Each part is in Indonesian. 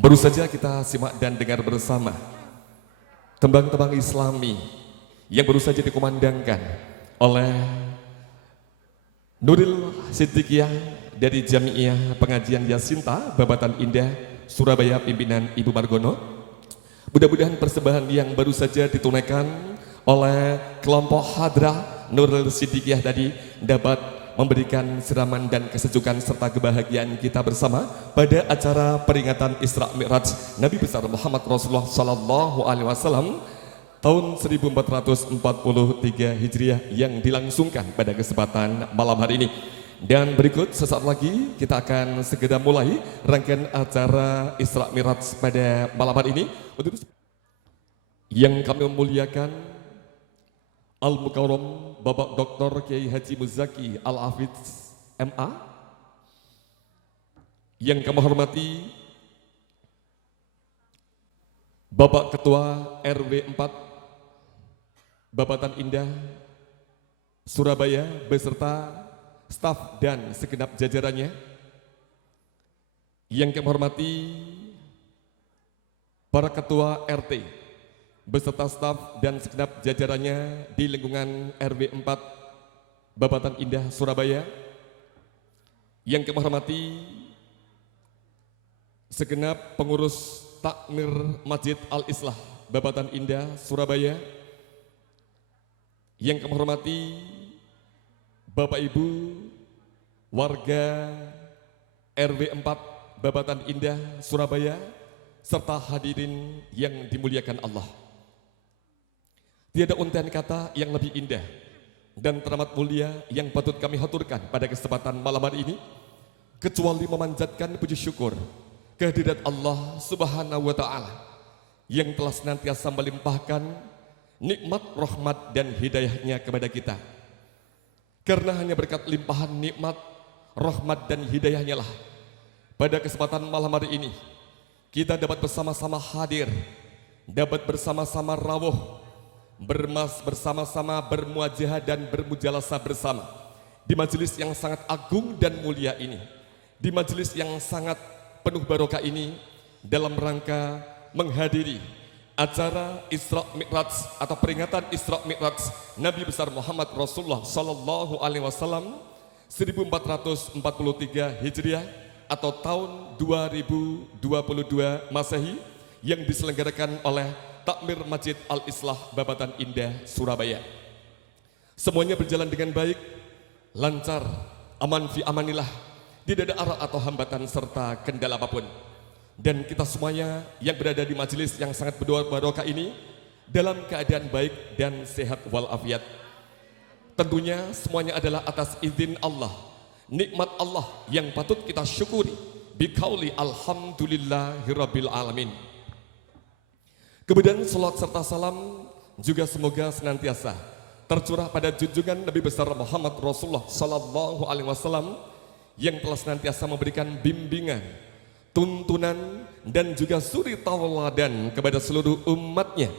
Baru saja kita simak dan dengar bersama tembang-tembang Islami yang baru saja dikumandangkan oleh Nuril Siddiqiyah dari Jami'iyah Pengajian Yasinta, Babatan Indah, Surabaya, pimpinan Ibu Margono. Mudah-mudahan persembahan yang baru saja ditunaikan oleh kelompok Hadrah Nuril Siddiqiyah tadi dapat memberikan siraman dan kesejukan serta kebahagiaan kita bersama pada acara peringatan Isra Mi'raj Nabi besar Muhammad Rasulullah Sallallahu Alaihi Wasallam tahun 1443 Hijriah yang dilangsungkan pada kesempatan malam hari ini. Dan berikut sesaat lagi kita akan segera mulai rangkaian acara Isra Mi'raj pada malam hari ini. Untuk yang kami memuliakan Al-Mukarram Bapak Dr. Kiai Haji Muzaki Al-Hafiz MA, yang kami hormati Bapak Ketua RW 4 Babatan Indah Surabaya beserta staf dan segenap jajarannya, yang kami hormati para Ketua RT beserta staf dan segenap jajarannya di lingkungan RW 4 Babatan Indah Surabaya, yang kami hormati segenap pengurus takmir Masjid Al-Islah Babatan Indah Surabaya, yang kami hormati Bapak Ibu warga RW 4 Babatan Indah Surabaya serta hadirin yang dimuliakan Allah. Tiada untayan kata yang lebih indah dan teramat mulia yang patut kami haturkan pada kesempatan malam hari ini kecuali memanjatkan puji syukur kehadirat Allah Subhanahu wa taala yang telah senantiasa melimpahkan nikmat, rahmat dan hidayahnya kepada kita. Karena hanya berkat limpahan nikmat, rahmat dan hidayahnya lah pada kesempatan malam hari ini kita dapat bersama-sama hadir, dapat bersama-sama rawuh, bersama-sama bermuajahah dan bermujalasah bersama di majelis yang sangat agung dan mulia ini, di majelis yang sangat penuh barokah ini, dalam rangka menghadiri acara Isra Mi'raj atau peringatan Isra Mi'raj Nabi besar Muhammad Rasulullah Sallallahu Alaihi Wasallam 1443 Hijriah atau tahun 2022 Masehi yang diselenggarakan oleh Takmir Masjid Al-Islah Babatan Indah Surabaya. Semuanya berjalan dengan baik, lancar, aman fi amanillah, tidak ada arah atau hambatan serta kendala apapun. Dan kita semuanya yang berada di majelis yang sangat barokah ini dalam keadaan baik dan sehat walafiat. Tentunya semuanya adalah atas izin Allah, nikmat Allah yang patut kita syukuri. Biqauli alhamdulillahirabbil alamin. Kemudian salat serta salam juga semoga senantiasa tercurah pada junjungan Nabi besar Muhammad Rasulullah Sallallahu Alaihi Wasallam yang telah senantiasa memberikan bimbingan, tuntunan dan juga suri tauladan kepada seluruh umatnya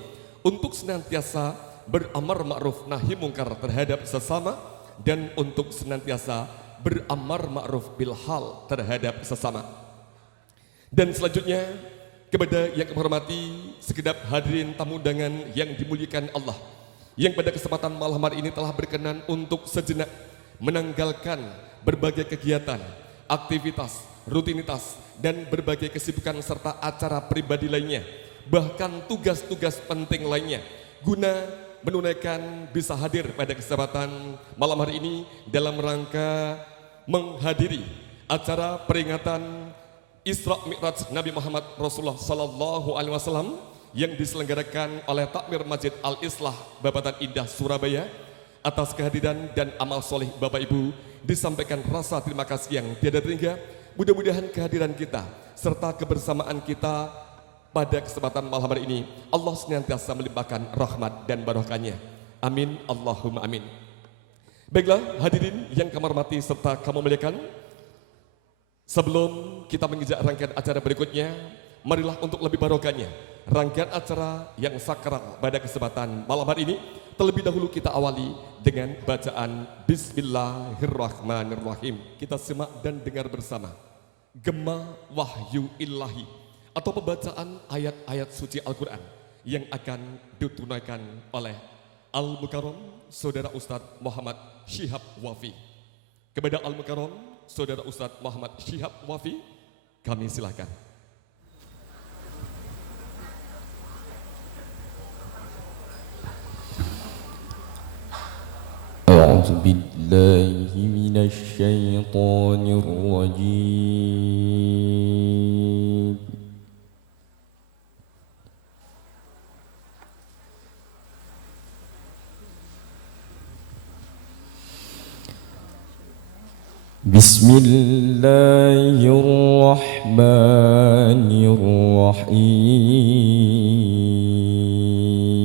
untuk senantiasa beramar ma'ruf nahi mungkar terhadap sesama dan untuk senantiasa beramar ma'ruf bil hal terhadap sesama. Dan selanjutnya kepada yang kami hormati segenap hadirin tamu undangan yang dimuliakan Allah yang pada kesempatan malam hari ini telah berkenan untuk sejenak menanggalkan berbagai kegiatan, aktivitas, rutinitas dan berbagai kesibukan serta acara pribadi lainnya, bahkan tugas-tugas penting lainnya guna menunaikan bisa hadir pada kesempatan malam hari ini dalam rangka menghadiri acara peringatan Isra Mi'raj Nabi Muhammad Rasulullah Sallallahu Alaihi Wasallam yang diselenggarakan oleh Takmir Masjid Al-Islah Babatan Indah Surabaya. Atas kehadiran dan amal soleh Bapak Ibu disampaikan rasa terima kasih yang tiada terhingga. Mudah-mudahan kehadiran kita serta kebersamaan kita pada kesempatan malam hari ini Allah senantiasa melimpahkan rahmat dan barokahnya. Amin Allahumma amin. Baiklah hadirin yang kami hormati serta kami muliakan, sebelum kita menginjak rangkaian acara berikutnya, marilah untuk lebih barokahnya rangkaian acara yang sakral pada kesempatan malam hari ini, terlebih dahulu kita awali dengan bacaan Bismillahirrahmanirrahim. Kita simak dan dengar bersama. Gema wahyu ilahi atau pembacaan ayat-ayat suci Al-Quran yang akan ditunaikan oleh Al-Mukarram Saudara Ustadz Muhammad Syihab Wafi. Kepada Al-Mukarram Saudara Ustadz Muhammad Syihab Wafi, kami silakan. أعوذ بالله من الشيطان الرجيم بسم الله الرحمن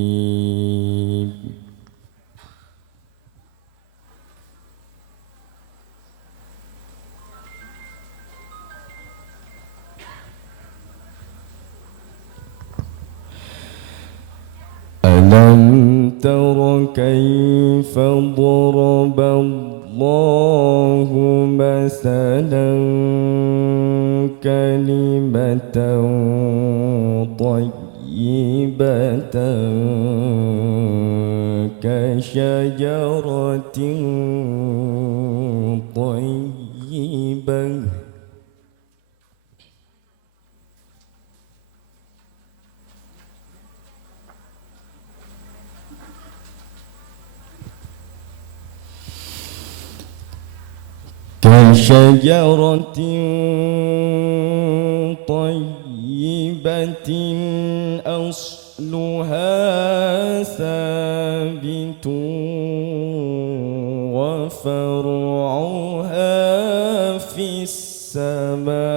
الرحيم ألم تر كيف ضرب الله مثلا كلمة طيبة كشجرة طيبة كشجرة طيبة أصلها ثابت وفرعها في السماء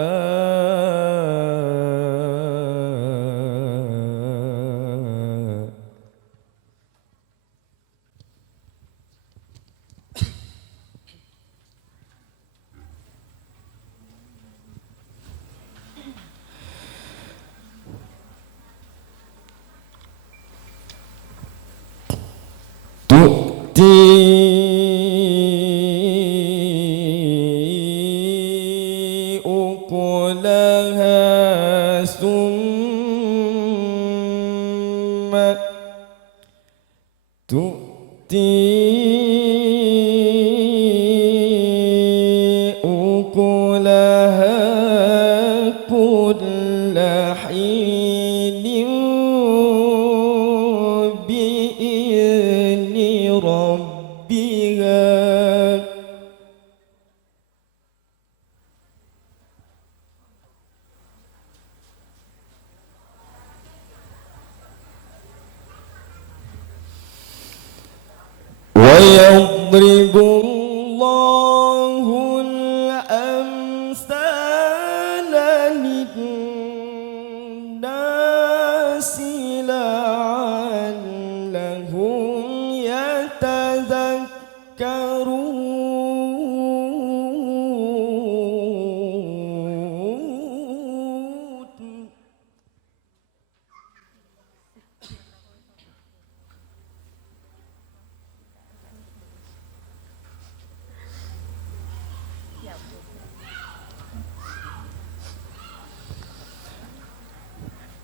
تؤتي أكلها ثم كل حين بإذن ربها ويضرب الله الأمثال للناس لعلهم يتذكرون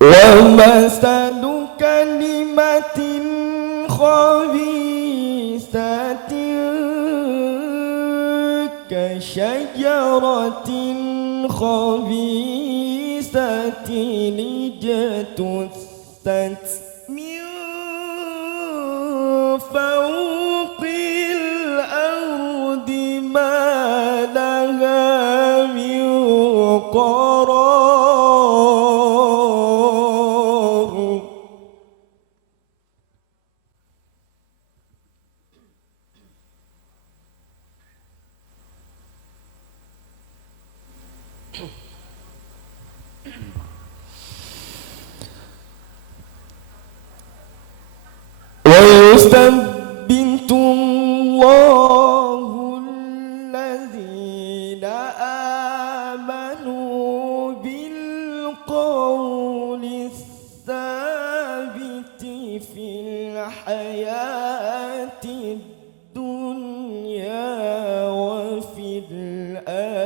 ومثل كلمة خبيثة كشجرة خبيثة اجتثت من فوق الأرض ما لها من قرار ويثبت الله الذين آمنوا بالقول الثابت في الحياة الدنيا وفي الآخرة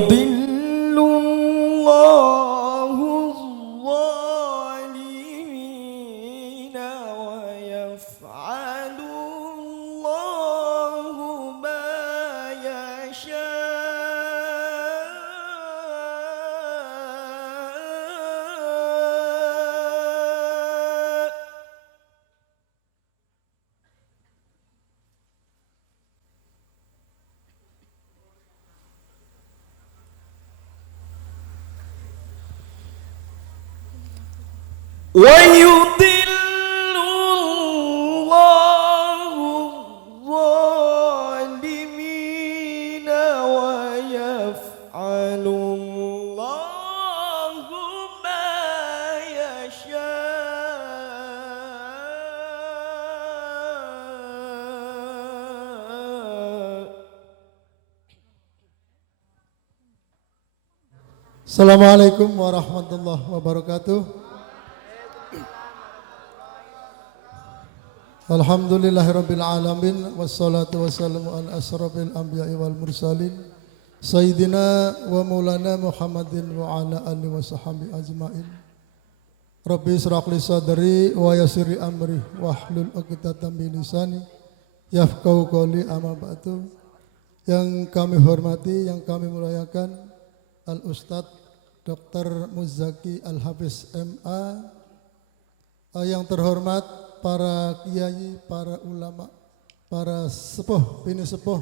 ويضل الله الظالمين ويفعل الله ما يشاء. ويضل الله الظالمين ويفعل الله ما يشاء. Assalamualaikum warahmatullahi wabarakatuh. Alhamdulillahirabbil alamin wassalatu wassalamu ala asrofil anbiya'i wal mursalin sayyidina wa maulana Muhammadin wa ala alihi wa sahbihi ajmain. Rabbi israh li sadri wa yassir li amri wahlul 'uqdatam min lisani yafqahu qawli amma ba'du. Yang kami hormati, yang kami muliakan Al Ustadz Dr. Muzaki Al Hafiz MA, yang terhormat para kiai, para ulama, para sepuh, bini sepuh,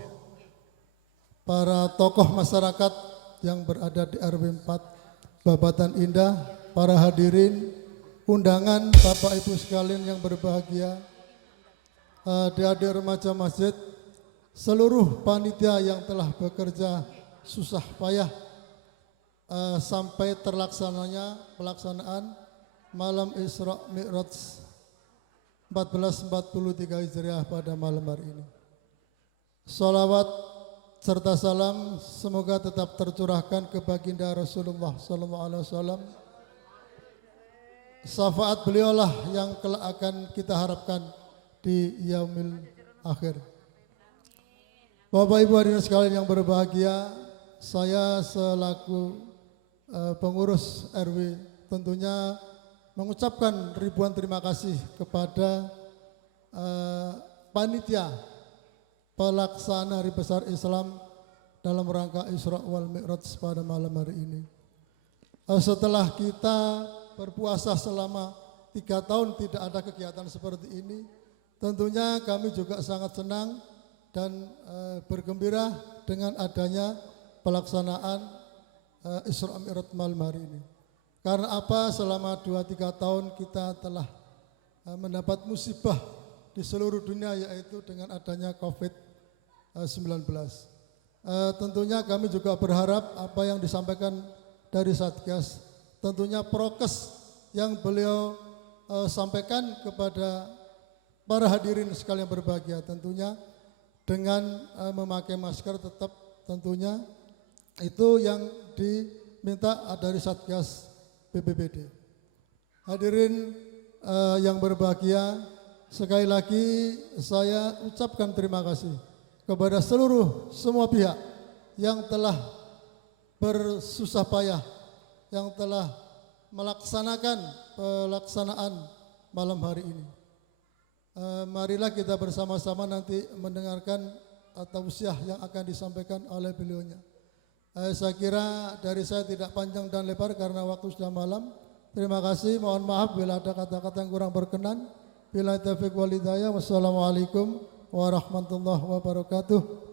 para tokoh masyarakat yang berada di RW 4 Babatan Indah, para hadirin undangan, Bapak Ibu sekalian yang berbahagia, adik-adik remaja masjid, seluruh panitia yang telah bekerja susah payah sampai pelaksanaan malam Isra Mi'raj 1443 Hijriah pada malam hari ini. Salawat serta salam semoga tetap tercurahkan ke baginda Rasulullah SAW. Syafaat beliaulah yang kelak akan kita harapkan di yaumil akhir. Bapak Ibu hadirin sekalian yang berbahagia, saya selaku pengurus RW tentunya mengucapkan ribuan terima kasih kepada panitia pelaksana Hari Besar Islam dalam rangka Isra wal Mi'raj pada malam hari ini. Setelah kita berpuasa selama 3 tahun tidak ada kegiatan seperti ini, tentunya kami juga sangat senang dan bergembira dengan adanya pelaksanaan Isra Mi'raj malam hari ini. Karena apa? Selama 2-3 tahun kita telah mendapat musibah di seluruh dunia, yaitu dengan adanya COVID-19. Tentunya kami juga berharap apa yang disampaikan dari Satgas, tentunya prokes yang beliau sampaikan kepada para hadirin sekalian berbahagia, tentunya dengan memakai masker tetap, tentunya itu yang diminta dari Satgas BPBD. Hadirin yang berbahagia, sekali lagi saya ucapkan terima kasih kepada semua pihak yang telah bersusah payah, yang telah melaksanakan pelaksanaan malam hari ini. Marilah kita bersama-sama nanti mendengarkan tausiah yang akan disampaikan oleh beliaunya. Saya kira dari saya tidak panjang dan lebar karena waktu sudah malam. Terima kasih, mohon maaf bila ada kata-kata yang kurang berkenan. Bila taufiq wal hidayah. Wassalamualaikum warahmatullahi wabarakatuh.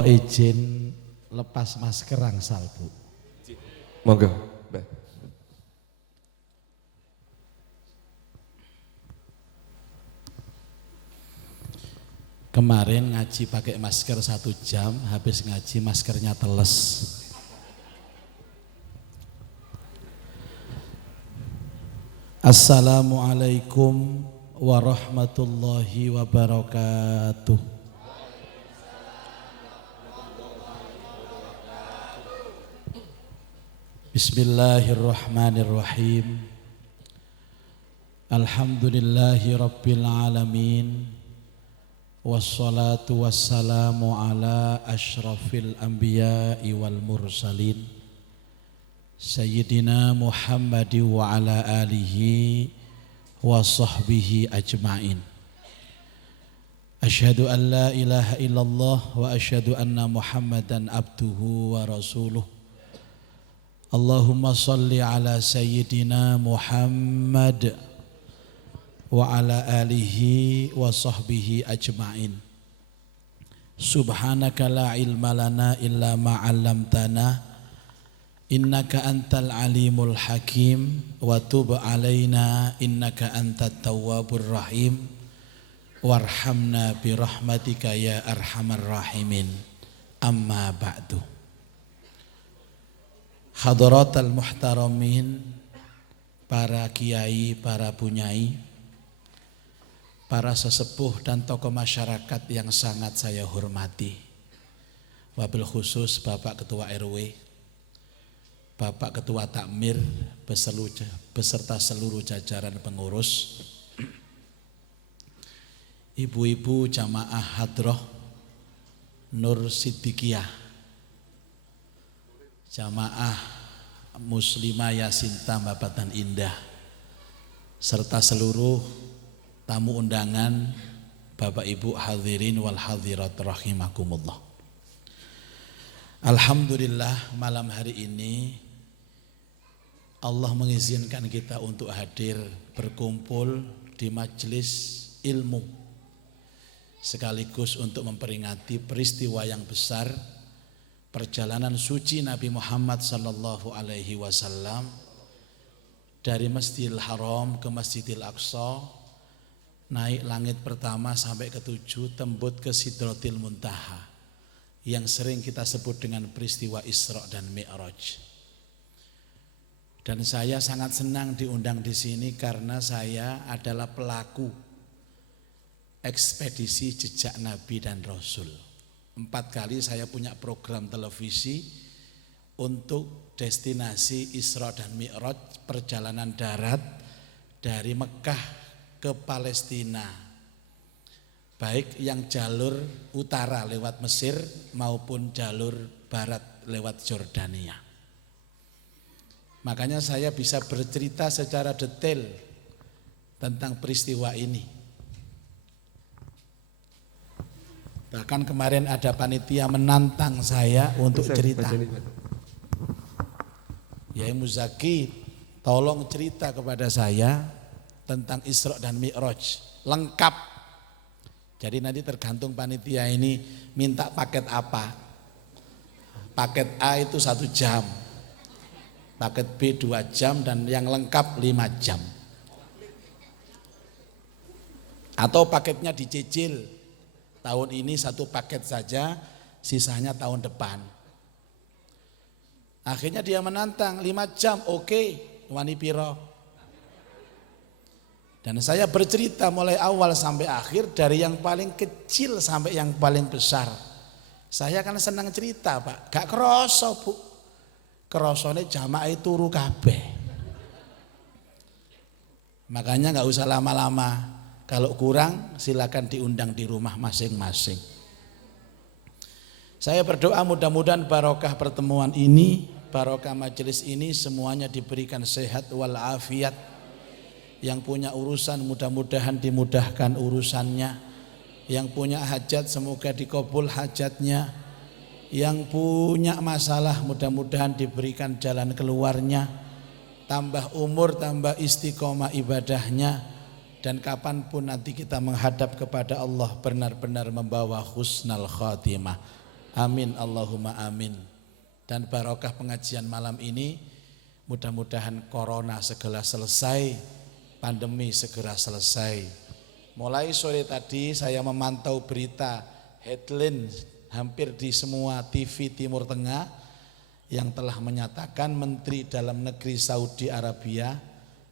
Kula izin lepas masker angsal Bu. Monggo, Mbak. Kemarin ngaji pakai masker 1 jam, habis ngaji maskernya teles. Assalamualaikum warahmatullahi wabarakatuh. Bismillahirrahmanirrahim. Alhamdulillahi rabbil alamin. Wassalatu wassalamu ala asyrafil anbiya'i wal mursalin Sayyidina Muhammad wa ala alihi wa sahbihi ajma'in. Asyhadu an la ilaha illallah wa asyhadu anna Muhammadan abduhu wa rasuluh. Allahumma salli ala Sayyidina Muhammad wa ala alihi wa sahbihi ajma'in. Subhanaka la ilma lana illa ma 'allamtana innaka antal alimul hakim wa tub alaina innaka antat tawwabur rahim warhamna bi rahmatika ya arhamar rahimin. Amma ba'du. Hadratal muhtaramin, para kiai, para bunyai, para sesepuh dan tokoh masyarakat yang sangat saya hormati. Wabil khusus Bapak Ketua RW, Bapak Ketua Takmir beserta seluruh jajaran pengurus, ibu-ibu jamaah hadroh Nur Siddiqiyah, jamaah muslimah Yasinta Mabatan Indah, serta seluruh tamu undangan, Bapak Ibu hadirin wal hadirat rahimakumullah. Alhamdulillah malam hari ini Allah mengizinkan kita untuk hadir berkumpul di majelis ilmu sekaligus untuk memperingati peristiwa yang besar perjalanan suci Nabi Muhammad sallallahu alaihi wasallam dari Masjidil Haram ke Masjidil Aqsa, naik langit pertama sampai ke-7, tembus ke Sidratil Muntaha yang sering kita sebut dengan peristiwa Isra dan Mi'raj. Dan saya sangat senang diundang di sini karena saya adalah pelaku ekspedisi jejak Nabi dan Rasul. 4 kali saya punya program televisi untuk destinasi Isra dan Mi'raj, perjalanan darat dari Mekah ke Palestina, baik yang jalur utara lewat Mesir maupun jalur barat lewat Jordania. Makanya saya bisa bercerita secara detail tentang peristiwa ini. Bahkan kemarin ada panitia menantang saya untuk cerita. Ya Muzaki, tolong cerita kepada saya tentang Isra dan Mi'raj lengkap. Jadi nanti tergantung panitia ini minta paket apa. Paket A itu 1 jam, paket B 2 jam, dan yang lengkap 5 jam. Atau paketnya dicicil, tahun ini 1 paket saja, sisanya tahun depan. Akhirnya dia menantang 5 jam, oke, wani piro. Dan saya bercerita mulai awal sampai akhir, dari yang paling kecil sampai yang paling besar. Saya kan senang cerita Pak, gak kroso Bu, krosone jamaah turu kabeh. Makanya gak usah lama-lama, kalau kurang silakan diundang di rumah masing-masing. Saya berdoa mudah-mudahan barokah pertemuan ini, barokah majelis ini, semuanya diberikan sehat walafiat. Yang punya urusan mudah-mudahan dimudahkan urusannya. Yang punya hajat semoga dikabul hajatnya. Yang punya masalah mudah-mudahan diberikan jalan keluarnya. Tambah umur, tambah istiqomah ibadahnya. Dan kapanpun nanti kita menghadap kepada Allah benar-benar membawa husnal khatimah. Amin Allahumma amin. Dan barokah pengajian malam ini, mudah-mudahan corona segera selesai, pandemi segera selesai. Mulai sore tadi saya memantau berita headline hampir di semua TV Timur Tengah yang telah menyatakan Menteri Dalam Negeri Saudi Arabia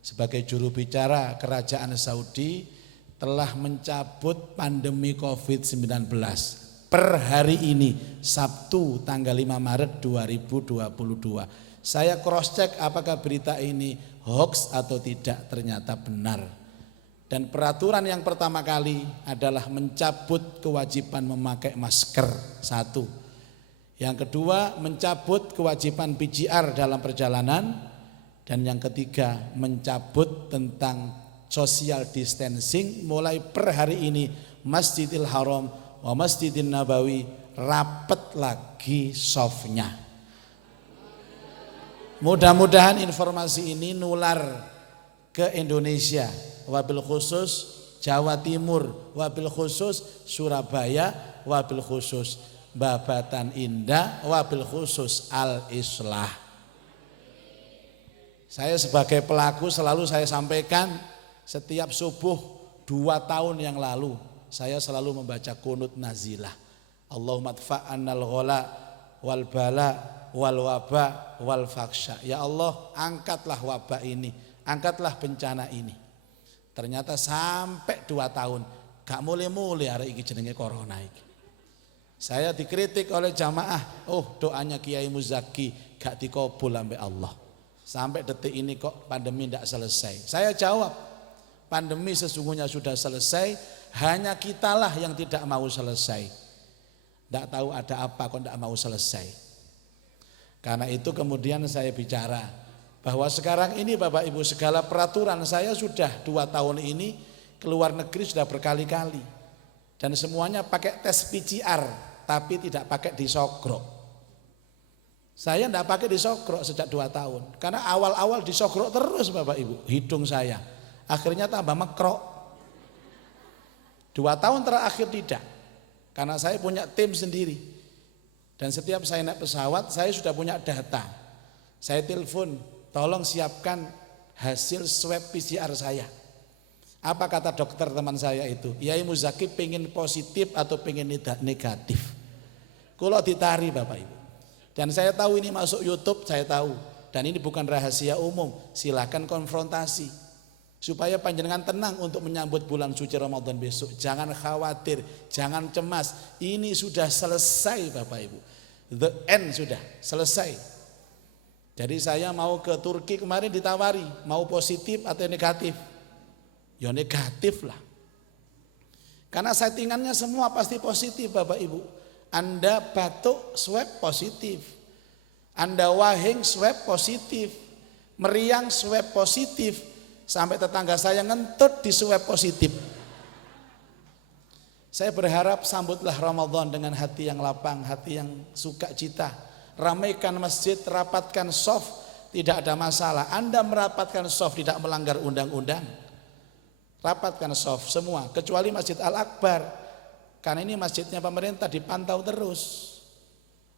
sebagai juru bicara Kerajaan Saudi telah mencabut pandemi COVID-19 per hari ini, Sabtu tanggal 5 Maret 2022. Saya cross check apakah berita ini hoax atau tidak, ternyata benar. Dan peraturan yang pertama kali adalah mencabut kewajiban memakai masker, satu. Yang kedua, mencabut kewajiban PCR dalam perjalanan. Dan yang ketiga, mencabut tentang social distancing. Mulai per hari ini Masjidil Haram wa Masjidin Nabawi rapet lagi softnya. Mudah-mudahan informasi ini nular ke Indonesia, wabil khusus Jawa Timur, wabil khusus Surabaya, wabil khusus Babatan Indah, wabil khusus Al-Islah. Saya sebagai pelaku selalu saya sampaikan setiap subuh 2 tahun yang lalu saya selalu membaca kunut nazilah. Allahumma adfa'annal ghala wal bala wal waba wal faksha. Ya Allah, angkatlah wabah ini, angkatlah bencana ini. Ternyata sampai 2 tahun gak mulai-mulai hari ini jenenge corona ini. Saya dikritik oleh jamaah, doanya Kiai Muzaki gak dikabul sampai Allah. Sampai detik ini kok pandemi tidak selesai. Saya jawab, pandemi sesungguhnya sudah selesai, hanya kitalah yang tidak mau selesai. Tidak tahu ada apa kok tidak mau selesai. Karena itu kemudian saya bicara bahwa sekarang ini Bapak Ibu, segala peraturan saya sudah 2 tahun ini keluar negeri sudah berkali-kali. Dan semuanya pakai tes PCR, tapi tidak pakai disogrok. Saya tidak pakai disogrok sejak 2 tahun. Karena awal-awal disogrok terus Bapak Ibu, hidung saya. Akhirnya tambah mekrok. 2 tahun terakhir tidak. Karena saya punya tim sendiri. Dan setiap saya naik pesawat, saya sudah punya data. Saya telepon, tolong siapkan hasil swab PCR saya. Apa kata dokter teman saya itu? Yai Muzaki pengen positif atau pengen negatif. Kalau ditari Bapak Ibu. Dan saya tahu ini masuk YouTube, saya tahu. Dan ini bukan rahasia umum, silakan konfrontasi. Supaya panjenengan tenang untuk menyambut bulan suci Ramadan besok. Jangan khawatir, jangan cemas. Ini sudah selesai Bapak Ibu. The end sudah selesai. Jadi saya mau ke Turki kemarin ditawari, mau positif atau negatif. Ya negatif lah. Karena settingannya semua pasti positif Bapak Ibu. Anda batuk swab positif. Anda wahing swab positif. Meriang swab positif. Sampai tetangga saya ngentut di swab positif. Saya berharap sambutlah Ramadan dengan hati yang lapang, hati yang sukacita. Ramaikan masjid, rapatkan soft, tidak ada masalah. Anda merapatkan soft tidak melanggar undang-undang. Rapatkan soft semua, kecuali Masjid Al-Akbar. Karena ini masjidnya pemerintah dipantau terus.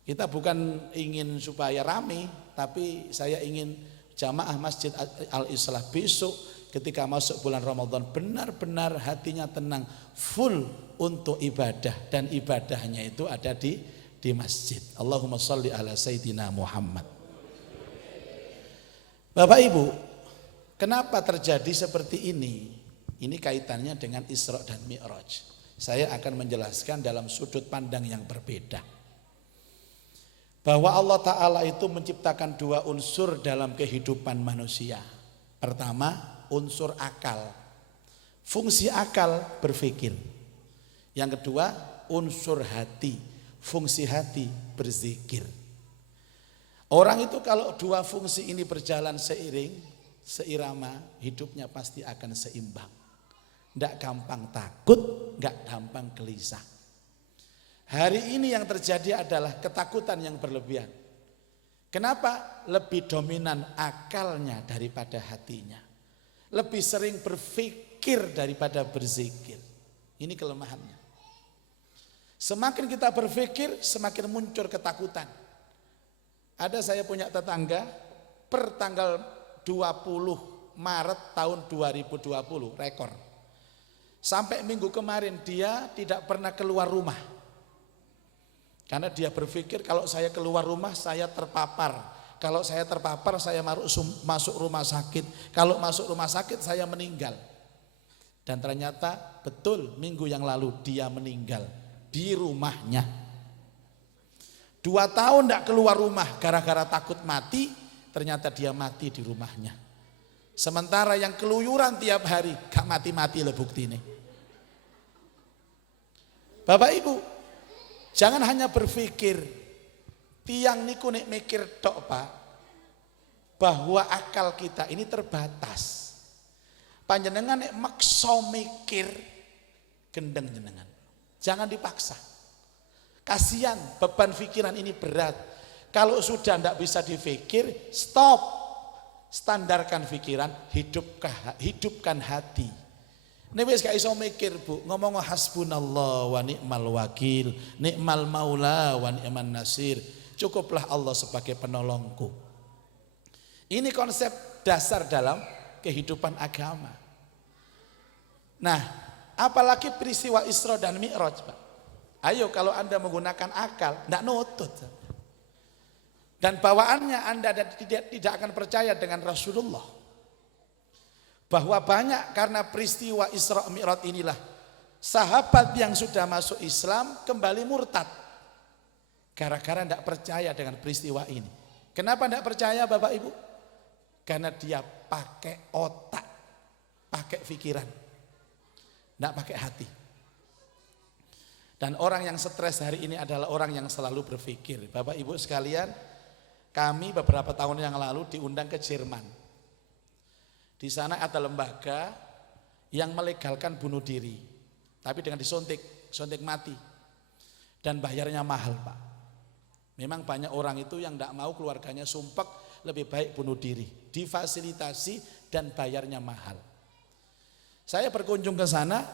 Kita bukan ingin supaya rame, tapi saya ingin jamaah Masjid Al-Islah besok ketika masuk bulan Ramadan benar-benar hatinya tenang, full untuk ibadah, dan ibadahnya itu ada di masjid. Allahumma sholli ala Sayyidina Muhammad. Bapak Ibu, kenapa terjadi seperti ini? Ini kaitannya dengan Isra dan Mi'raj. Saya akan menjelaskan dalam sudut pandang yang berbeda. Bahwa Allah Ta'ala itu menciptakan 2 unsur dalam kehidupan manusia. Pertama, unsur akal. Fungsi akal berpikir. Yang kedua, unsur hati. Fungsi hati berzikir. Orang itu kalau 2 fungsi ini berjalan seiring, seirama, hidupnya pasti akan seimbang. Tidak gampang takut, tidak gampang gelisah. Hari ini yang terjadi adalah ketakutan yang berlebihan. Kenapa? Lebih dominan akalnya daripada hatinya. Lebih sering berpikir daripada berzikir. Ini kelemahannya. Semakin kita berpikir, semakin muncul ketakutan. Ada saya punya tetangga, per tanggal 20 Maret tahun 2020, rekor. Sampai minggu kemarin dia tidak pernah keluar rumah. Karena dia berpikir kalau saya keluar rumah saya terpapar. Kalau saya terpapar saya masuk rumah sakit. Kalau masuk rumah sakit saya meninggal. Dan ternyata betul minggu yang lalu dia meninggal di rumahnya. 2 tahun tidak keluar rumah gara-gara takut mati. Ternyata dia mati di rumahnya. Sementara yang keluyuran tiap hari gak mati-mati lah bukti ini. Bapak Ibu, jangan hanya berpikir tiang niku nek mikir tok Pak, bahwa akal kita ini terbatas. Panjenengan nek maksa mikir gendeng jenengan. Jangan dipaksa. Kasihan beban pikiran ini berat. Kalau sudah tidak bisa dipikir, stop. Standarkan pikiran, hidupkan hati. Ini wis gak iso mikir Bu, ngomong hasbunallah wa ni'mal wakil, ni'mal maula wa ni'man nasir. Cukuplah Allah sebagai penolongku. Ini konsep dasar dalam kehidupan agama. Nah, apalagi peristiwa Isra dan Mi'raj, Pak. Ayo kalau Anda menggunakan akal, tidak nutut. Dan bawaannya Anda tidak akan percaya dengan Rasulullah. Bahwa banyak karena peristiwa Isra Mi'raj inilah sahabat yang sudah masuk Islam kembali murtad. Gara-gara tidak percaya dengan peristiwa ini. Kenapa tidak percaya Bapak Ibu? Karena dia pakai otak, pakai pikiran, tidak pakai hati. Dan orang yang stres hari ini adalah orang yang selalu berpikir. Bapak Ibu sekalian, kami beberapa tahun yang lalu diundang ke Jerman. Di sana ada lembaga yang melegalkan bunuh diri. Tapi dengan disuntik mati. Dan bayarnya mahal Pak. Memang banyak orang itu yang tidak mau keluarganya sumpek, lebih baik bunuh diri. Difasilitasi dan bayarnya mahal. Saya berkunjung ke sana,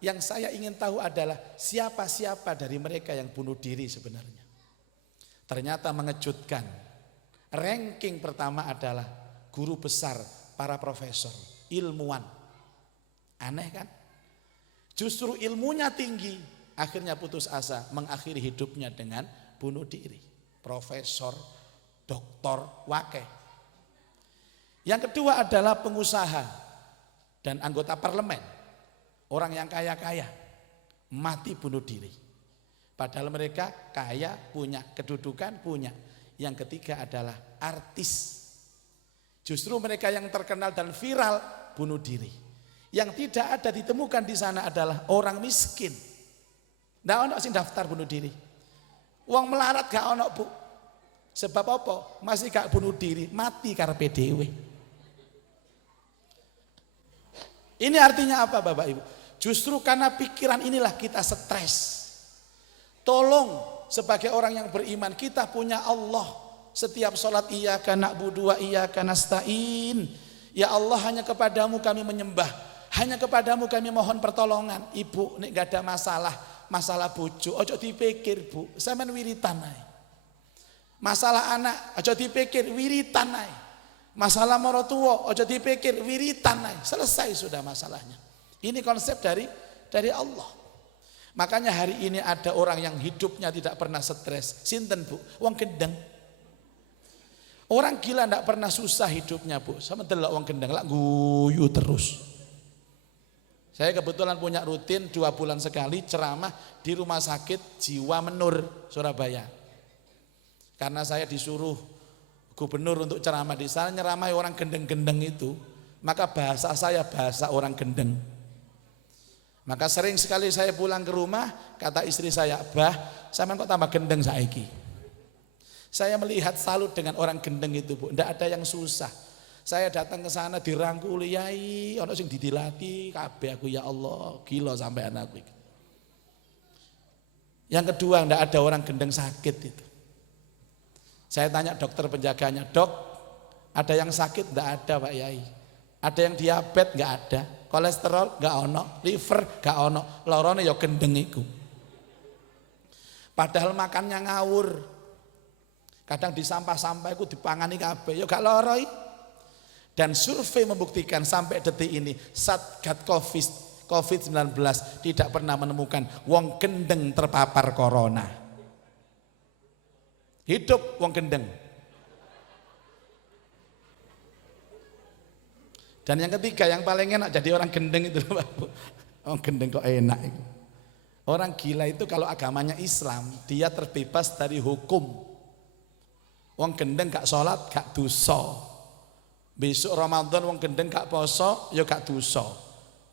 yang saya ingin tahu adalah siapa-siapa dari mereka yang bunuh diri sebenarnya. Ternyata mengejutkan. Ranking pertama adalah guru besar, para profesor, ilmuwan. Aneh kan? Justru ilmunya tinggi, akhirnya putus asa, mengakhiri hidupnya dengan bunuh diri. Profesor, doktor, wakil. Yang kedua adalah pengusaha dan anggota parlemen. Orang yang kaya-kaya, mati bunuh diri. Padahal mereka kaya, punya kedudukan, punya. Yang ketiga adalah artis. Justru mereka yang terkenal dan viral bunuh diri. Yang tidak ada ditemukan di sana adalah orang miskin. Nggak ono sing daftar bunuh diri. Uang melarat gak ono Bu. Sebab apa? Masih gak bunuh diri, mati karepe dhewe. Ini artinya apa Bapak Ibu? Justru karena pikiran inilah kita stres. Tolong sebagai orang yang beriman kita punya Allah. Setiap sholat iyyaka na'budu wa iyyaka nasta'in. Ya Allah hanya kepadamu kami menyembah. Hanya kepadamu kami mohon pertolongan. Ibu nek gak ada masalah bojo, ojo dipikir Bu, sampean wiritan ae. Masalah anak, ojo dipikir wiritan ae. Masalah maratuwa, ojo dipikir wiritan ae. Selesai sudah masalahnya. Ini konsep dari Allah. Makanya hari ini ada orang yang hidupnya tidak pernah stres. Sinten Bu? Wong gendeng. Orang gila tidak pernah susah hidupnya Bu. Sama delok wong gendeng lak guyu terus. Saya kebetulan punya rutin 2 bulan sekali ceramah di rumah sakit Jiwa Menur Surabaya. Karena saya disuruh gubernur untuk ceramah di sana, nyeramai orang gendeng-gendeng itu. Maka bahasa saya bahasa orang gendeng. Maka sering sekali saya pulang ke rumah, kata istri saya, "Bah, sampean kok tambah gendeng saiki." Saya melihat salut dengan orang gendeng itu Bu, tidak ada yang susah. Saya datang ke sana dirangkuli, "Yai, ono sing didilati kabeh aku ya Allah, gila sampai anakku." Yang kedua, tidak ada orang gendeng sakit itu. Saya tanya dokter penjaganya, "Dok, ada yang sakit?" Tidak ada Pak Yai. Ada yang diabetes? Enggak ada. Kolesterol? Enggak ono. Liver? Enggak ono. Lorone ya gendeng iku. Padahal makannya ngawur. Kadang di sampah-sampah itu dipangani kabeh, ya gak loroi. Dan survei membuktikan sampai detik ini Satgas COVID-19 tidak pernah menemukan wong gendeng terpapar corona. Hidup wong gendeng. Dan yang ketiga yang paling enak jadi orang gendeng itu, Pak. Orang gendeng kok enak itu. Orang gila itu kalau agamanya Islam, dia terbebas dari hukum. Wong gendeng gak sholat, gak dosa. Besok Ramadan wong gendeng gak poso, ya gak dosa.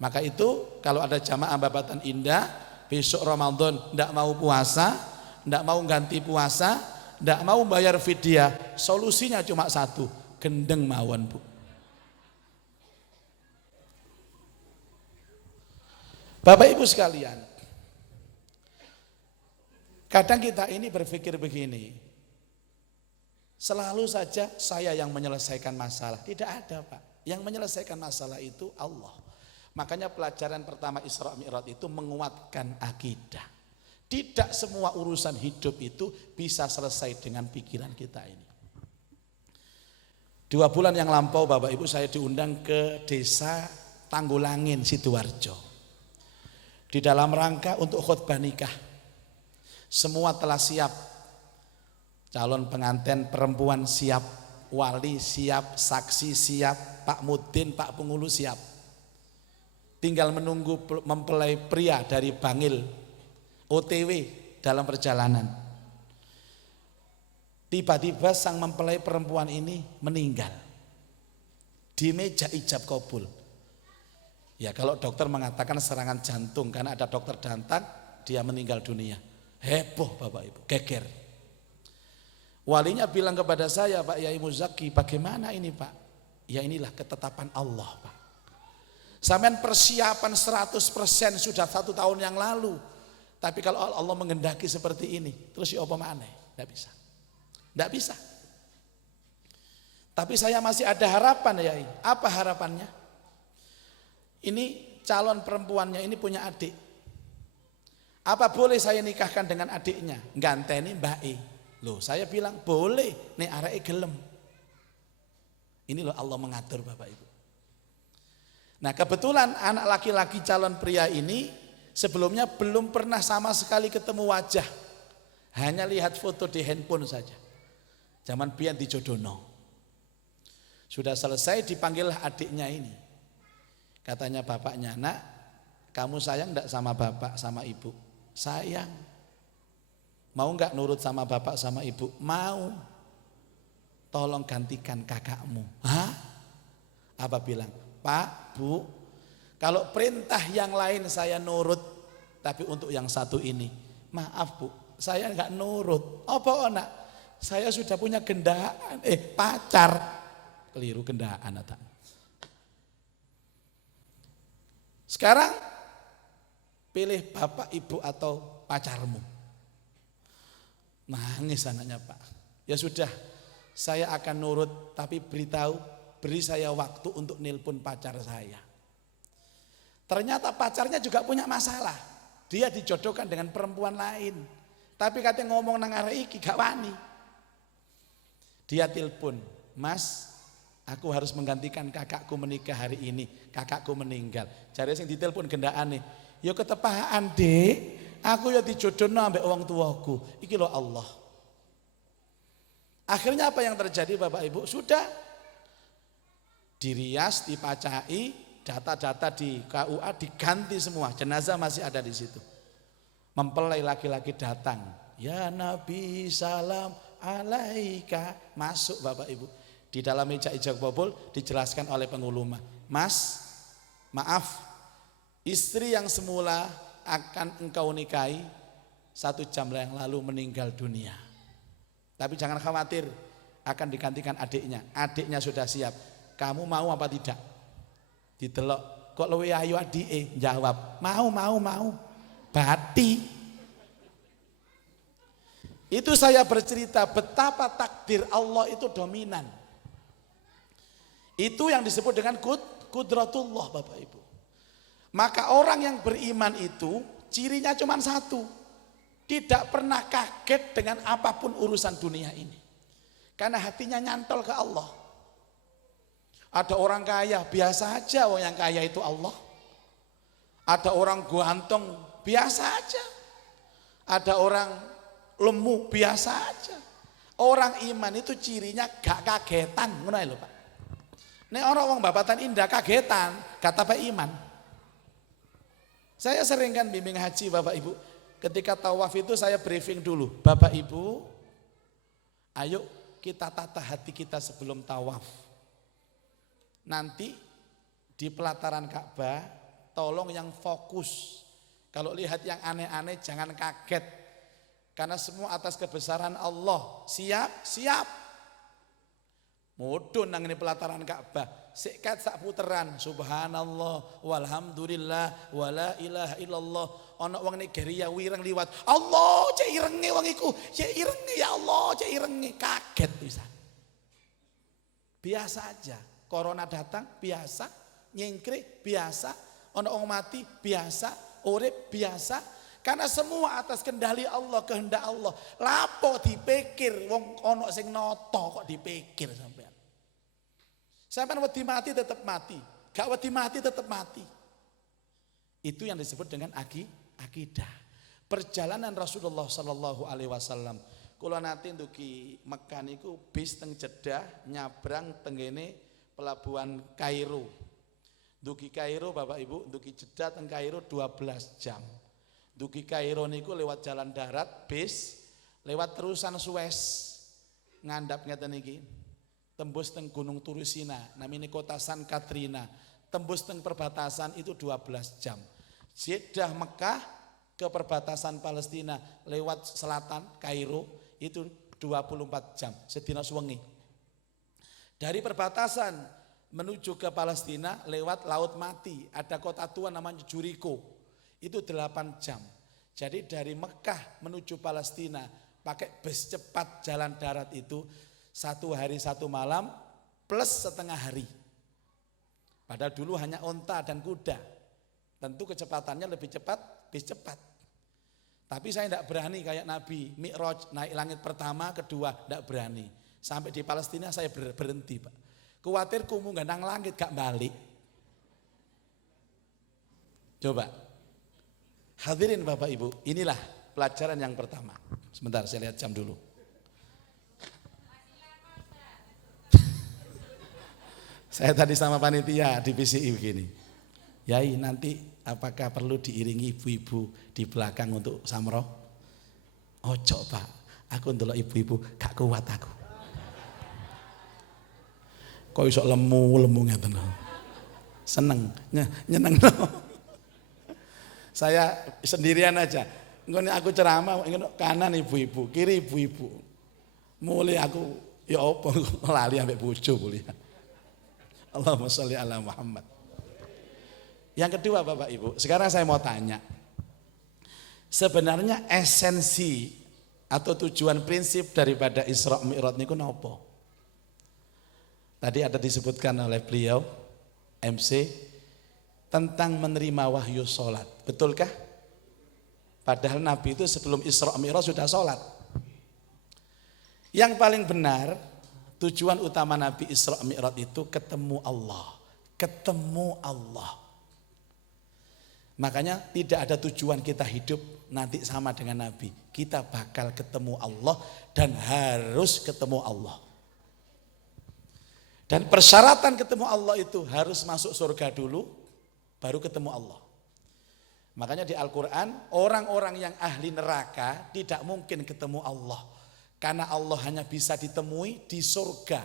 Maka itu kalau ada jamaah Babatan Indah, besok Ramadan ndak mau puasa, ndak mau ganti puasa, ndak mau bayar fidyah, solusinya cuma satu, gendeng mawon, Bu. Bapak Ibu sekalian, kadang kita ini berpikir begini, selalu saja saya yang menyelesaikan masalah. Tidak ada, Pak. Yang menyelesaikan masalah itu Allah. Makanya pelajaran pertama Isra Mi'raj itu menguatkan akidah. Tidak semua urusan hidup itu bisa selesai dengan pikiran kita ini. 2 bulan yang lampau Bapak Ibu saya diundang ke desa Tanggulangin, Sidoarjo. Di dalam rangka untuk khutbah nikah. Semua telah siap. Calon pengantin perempuan siap, wali siap, saksi siap, Pak Mudin, Pak Pengulu siap. Tinggal menunggu mempelai pria dari Bangil, OTW dalam perjalanan. Tiba-tiba sang mempelai perempuan ini meninggal di meja ijab kabul. Ya kalau dokter mengatakan serangan jantung karena ada dokter jantung, dia meninggal dunia. Heboh Bapak Ibu, geger. Walinya bilang kepada saya, Pak Yai Muzaki, bagaimana ini Pak? Ya inilah ketetapan Allah Pak. Sampean persiapan 100% sudah 1 tahun yang lalu. Tapi kalau Allah menghendaki seperti ini, terus ya apa maneh? Tidak bisa. Tidak bisa. Tapi saya masih ada harapan Yai. Apa harapannya? Ini calon perempuannya ini punya adik. Apa boleh saya nikahkan dengan adiknya? Ganteni Mbak E. Loh saya bilang boleh, nek areke gelem. Ini loh Allah mengatur Bapak Ibu. Nah kebetulan anak laki-laki calon pria ini sebelumnya belum pernah sama sekali ketemu wajah. Hanya lihat foto di handphone saja. Zaman biyen dijodono. Sudah selesai dipanggillah adiknya ini. Katanya bapaknya, nak kamu sayang enggak sama bapak sama ibu? Sayang. Mau enggak nurut sama bapak sama ibu? Mau. Tolong gantikan kakakmu. Hah? Apa bilang? Pak, Bu, kalau perintah yang lain saya nurut, tapi untuk yang satu ini, maaf Bu, saya enggak nurut. Apa nak? Saya sudah punya gendaan, pacar. Keliru gendaan tak. Sekarang pilih bapak, ibu atau pacarmu. Nangis anaknya Pak. Ya sudah, saya akan nurut tapi beri saya waktu untuk nelpon pacar saya. Ternyata pacarnya juga punya masalah. Dia dijodohkan dengan perempuan lain. Tapi katanya ngomong nang arek iki gak wani. Dia telepon, Mas, aku harus menggantikan kakakku menikah hari ini. Kakakku meninggal. Jare sing ditelepon gendakane, ya ketepaan Dek. Aku ya dijodohno ambek wong tuaku. Iki lho Allah. Akhirnya apa yang terjadi Bapak Ibu? Sudah dirias, dipacai, data-data di KUA diganti semua. Jenazah masih ada di situ. Mempelai laki-laki datang. Ya Nabi salam alaika. Masuk Bapak Ibu. Di dalam meja ijab kabul dijelaskan oleh pengulama. Mas, maaf. Istri yang semula akan engkau nikahi 1 jam yang lalu meninggal dunia. Tapi jangan khawatir, akan digantikan adiknya. Adiknya sudah siap. Kamu mau apa tidak? Ditelok, kok luwe ayu adike? Jawab, mau. Bati. Itu saya bercerita betapa takdir Allah itu dominan. Itu yang disebut dengan kudratullah Bapak Ibu. Maka orang yang beriman itu cirinya cuma satu. Tidak pernah kaget dengan apapun urusan dunia ini. Karena hatinya nyantol ke Allah. Ada orang kaya, biasa aja, yang kaya itu Allah. Ada orang ganteng, biasa aja. Ada orang lemu, biasa aja. Orang iman itu cirinya gak kagetan, ngono lho Pak. Nek orang wong babatan indah kagetan, kata Pak iman. Saya sering kan bimbing haji Bapak Ibu. Ketika tawaf itu saya briefing dulu, Bapak Ibu, ayo kita tata hati kita sebelum tawaf. Nanti di pelataran Ka'bah, tolong yang fokus. Kalau lihat yang aneh-aneh jangan kaget. Karena semua atas kebesaran Allah. Siap? Siap. Mudun nang ini pelataran Ka'bah. Sikat sak puteran. Subhanallah, walhamdulillah, wala ilaha illallah. Ana wong Nigeria wireng liwat. Allah, cek irenge wong iku. Cek irenge ya Allah, cek irenge. Kaget bisa. Biasa aja. Corona datang biasa, nyengkrik biasa, ana wong mati biasa, urip biasa. Karena semua atas kendali Allah, kehendak Allah. Lapo dipikir wong ana sing noto kok dipikir sampean. Sampean wedi mati tetap mati, gak wedi mati tetap mati. Itu yang disebut dengan akidah. Perjalanan Rasulullah sallallahu alaihi wasallam. Kula nate ndugi Mekah niku bis teng Jeddah nyabrang tengene pelabuhan Kairo. Duki Kairo Bapak Ibu, duki Jeddah teng Kairo 12 jam. Duki Kairo niku lewat jalan darat bis, lewat terusan Suez. Ngandap ngeten iki. Tembus teng Gunung Turusina, namine kota San Katrina. Tembus teng perbatasan itu 12 jam. Jeddah Mekah ke perbatasan Palestina lewat selatan Kairo itu 24 jam, sedina suwengi. Dari perbatasan menuju ke Palestina lewat Laut Mati, ada kota tua namanya Jericho, itu 8 jam. Jadi dari Mekah menuju Palestina pakai bus cepat jalan darat itu 1 hari 1 malam plus setengah hari. Padahal dulu hanya onta dan kuda, tentu kecepatannya lebih cepat, bis cepat. Tapi saya tidak berani kayak Nabi, Mi'raj naik langit pertama, kedua tidak berani. Sampai di Palestina saya berhenti Pak. Kuwatir kumu gak nang langit gak balik. Coba. Hadirin Bapak Ibu, inilah pelajaran yang pertama. Sebentar saya lihat jam dulu. Saya tadi sama panitia di PCI begini. Yai nanti apakah perlu diiringi ibu-ibu di belakang untuk samroh? Ojo Pak, aku ndelok ibu-ibu gak kuat aku. Kok iso lemu ngeten. Seneng, nyeneng. Saya sendirian aja. Ngene aku ceramah ngene kanan ibu-ibu, kiri ibu-ibu. Mulai aku ya apa lali ambek bojo kuliah. Allahumma sholli ala Muhammad. Yang kedua Bapak Ibu, sekarang saya mau tanya. Sebenarnya esensi atau tujuan prinsip daripada Isra Mi'raj niku napa? Tadi ada disebutkan oleh beliau MC tentang menerima wahyu sholat. Betulkah? Padahal Nabi itu sebelum Isra Mi'raj sudah sholat. Yang paling benar, tujuan utama Nabi Isra Mi'raj itu ketemu Allah. Ketemu Allah. Makanya tidak ada tujuan kita hidup nanti sama dengan Nabi. Kita bakal ketemu Allah dan harus ketemu Allah. Dan persyaratan ketemu Allah itu harus masuk surga dulu, baru ketemu Allah. Makanya di Al-Quran, orang-orang yang ahli neraka tidak mungkin ketemu Allah. Karena Allah hanya bisa ditemui di surga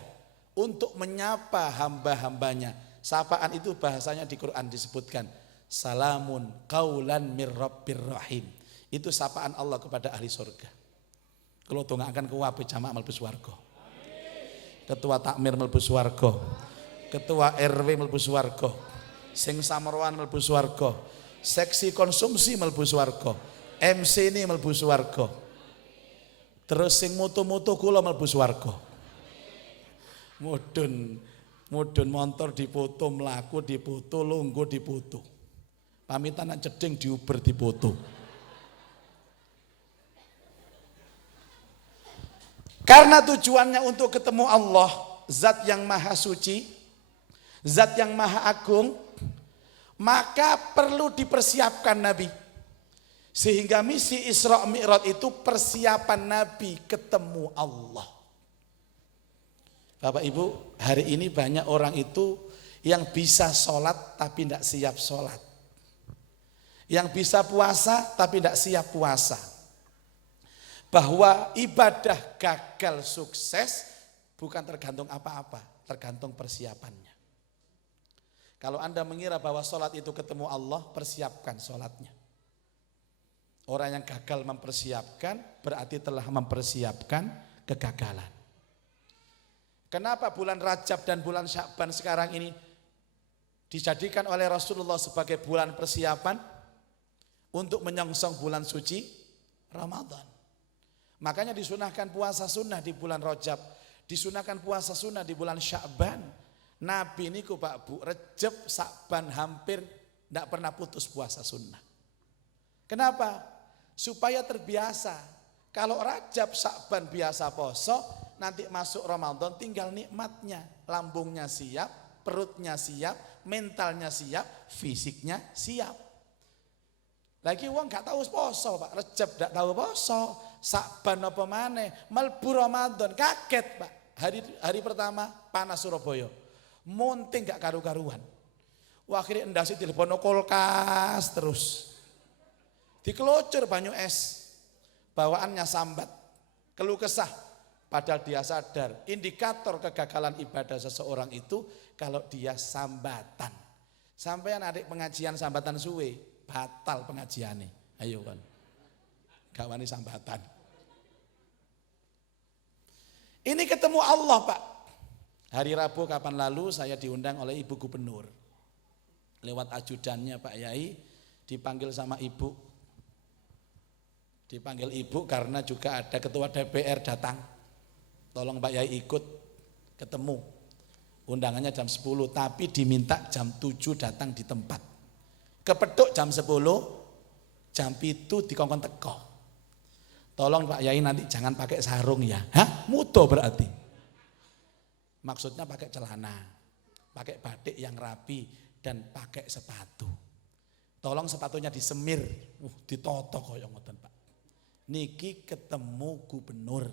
untuk menyapa hamba-hambanya. Sapaan itu bahasanya di Quran disebutkan. Salamun qaulan mir rabbir rahim. Itu sapaan Allah kepada ahli surga. Kalau dongaaken kuwabe jamaah mlebu swarga. Ketua takmir mlebu swarga. Ketua RW mlebu swarga. Sing samroan mlebu swarga. Seksi konsumsi mlebu swarga. MC ini mlebu swarga. Terus sing mutu-mutu kula mlebu swarga. Mudun motor dipoto, mlaku dipoto, lungguh dipoto. Pamitan jeding diuber dipoto. Karena tujuannya untuk ketemu Allah, zat yang maha suci, zat yang maha agung, maka perlu dipersiapkan Nabi. Sehingga misi Isra Mi'raj itu persiapan Nabi ketemu Allah. Bapak Ibu, hari ini banyak orang itu yang bisa sholat tapi tidak siap sholat. Yang bisa puasa tapi tidak siap puasa. Bahwa ibadah gagal sukses bukan tergantung apa-apa, tergantung persiapannya. Kalau Anda mengira bahwa sholat itu ketemu Allah, persiapkan sholatnya. Orang yang gagal mempersiapkan berarti telah mempersiapkan kegagalan. Kenapa bulan Rajab dan bulan Sya'ban sekarang ini dijadikan oleh Rasulullah sebagai bulan persiapan untuk menyongsong bulan suci Ramadan? Makanya disunahkan puasa sunnah di bulan Rajab, disunahkan puasa sunnah di bulan Sya'ban. Nabi ini Pak Bu, Rajab, Sya'ban hampir tidak pernah putus puasa sunnah. Kenapa? Supaya terbiasa. Kalau Rajab, Sya'ban biasa poso, nanti masuk Ramadan tinggal nikmatnya. Lambungnya siap, perutnya siap, mentalnya siap, fisiknya siap. Lagi uang gak tahu poso Pak, Rajab gak tahu poso, Sya'ban apa maneh, melbu Ramadan, kaget Pak. Hari pertama panas Surabaya, munting gak karu-karuan. Wah akhirnya endasi telepono kulkas terus. Dikelocur banyu es, bawaannya sambat, keluh kesah. Padahal dia sadar indikator kegagalan ibadah seseorang itu kalau dia sambatan. Sampean adik pengajian sambatan suwe, batal pengajiannya. Ayo kan, gak wani sambatan. Ini ketemu Allah Pak. Hari Rabu kapan lalu saya diundang oleh Ibu Gubernur. Lewat ajudannya Pak Yai, dipanggil sama Ibu. Dipanggil Ibu karena juga ada Ketua DPR datang. Tolong Pak Yai ikut ketemu. Undangannya jam 10 tapi diminta jam 7 datang di tempat. Kepethuk jam 10, jam 7 dikongkon teko. Tolong Pak Yai nanti jangan pakai sarung ya. Hah? Mudo berarti. Maksudnya pakai celana, pakai batik yang rapi dan pakai sepatu. Tolong sepatunya disemir, ditoto koyo ngoten Pak. Niki ketemu gubernur.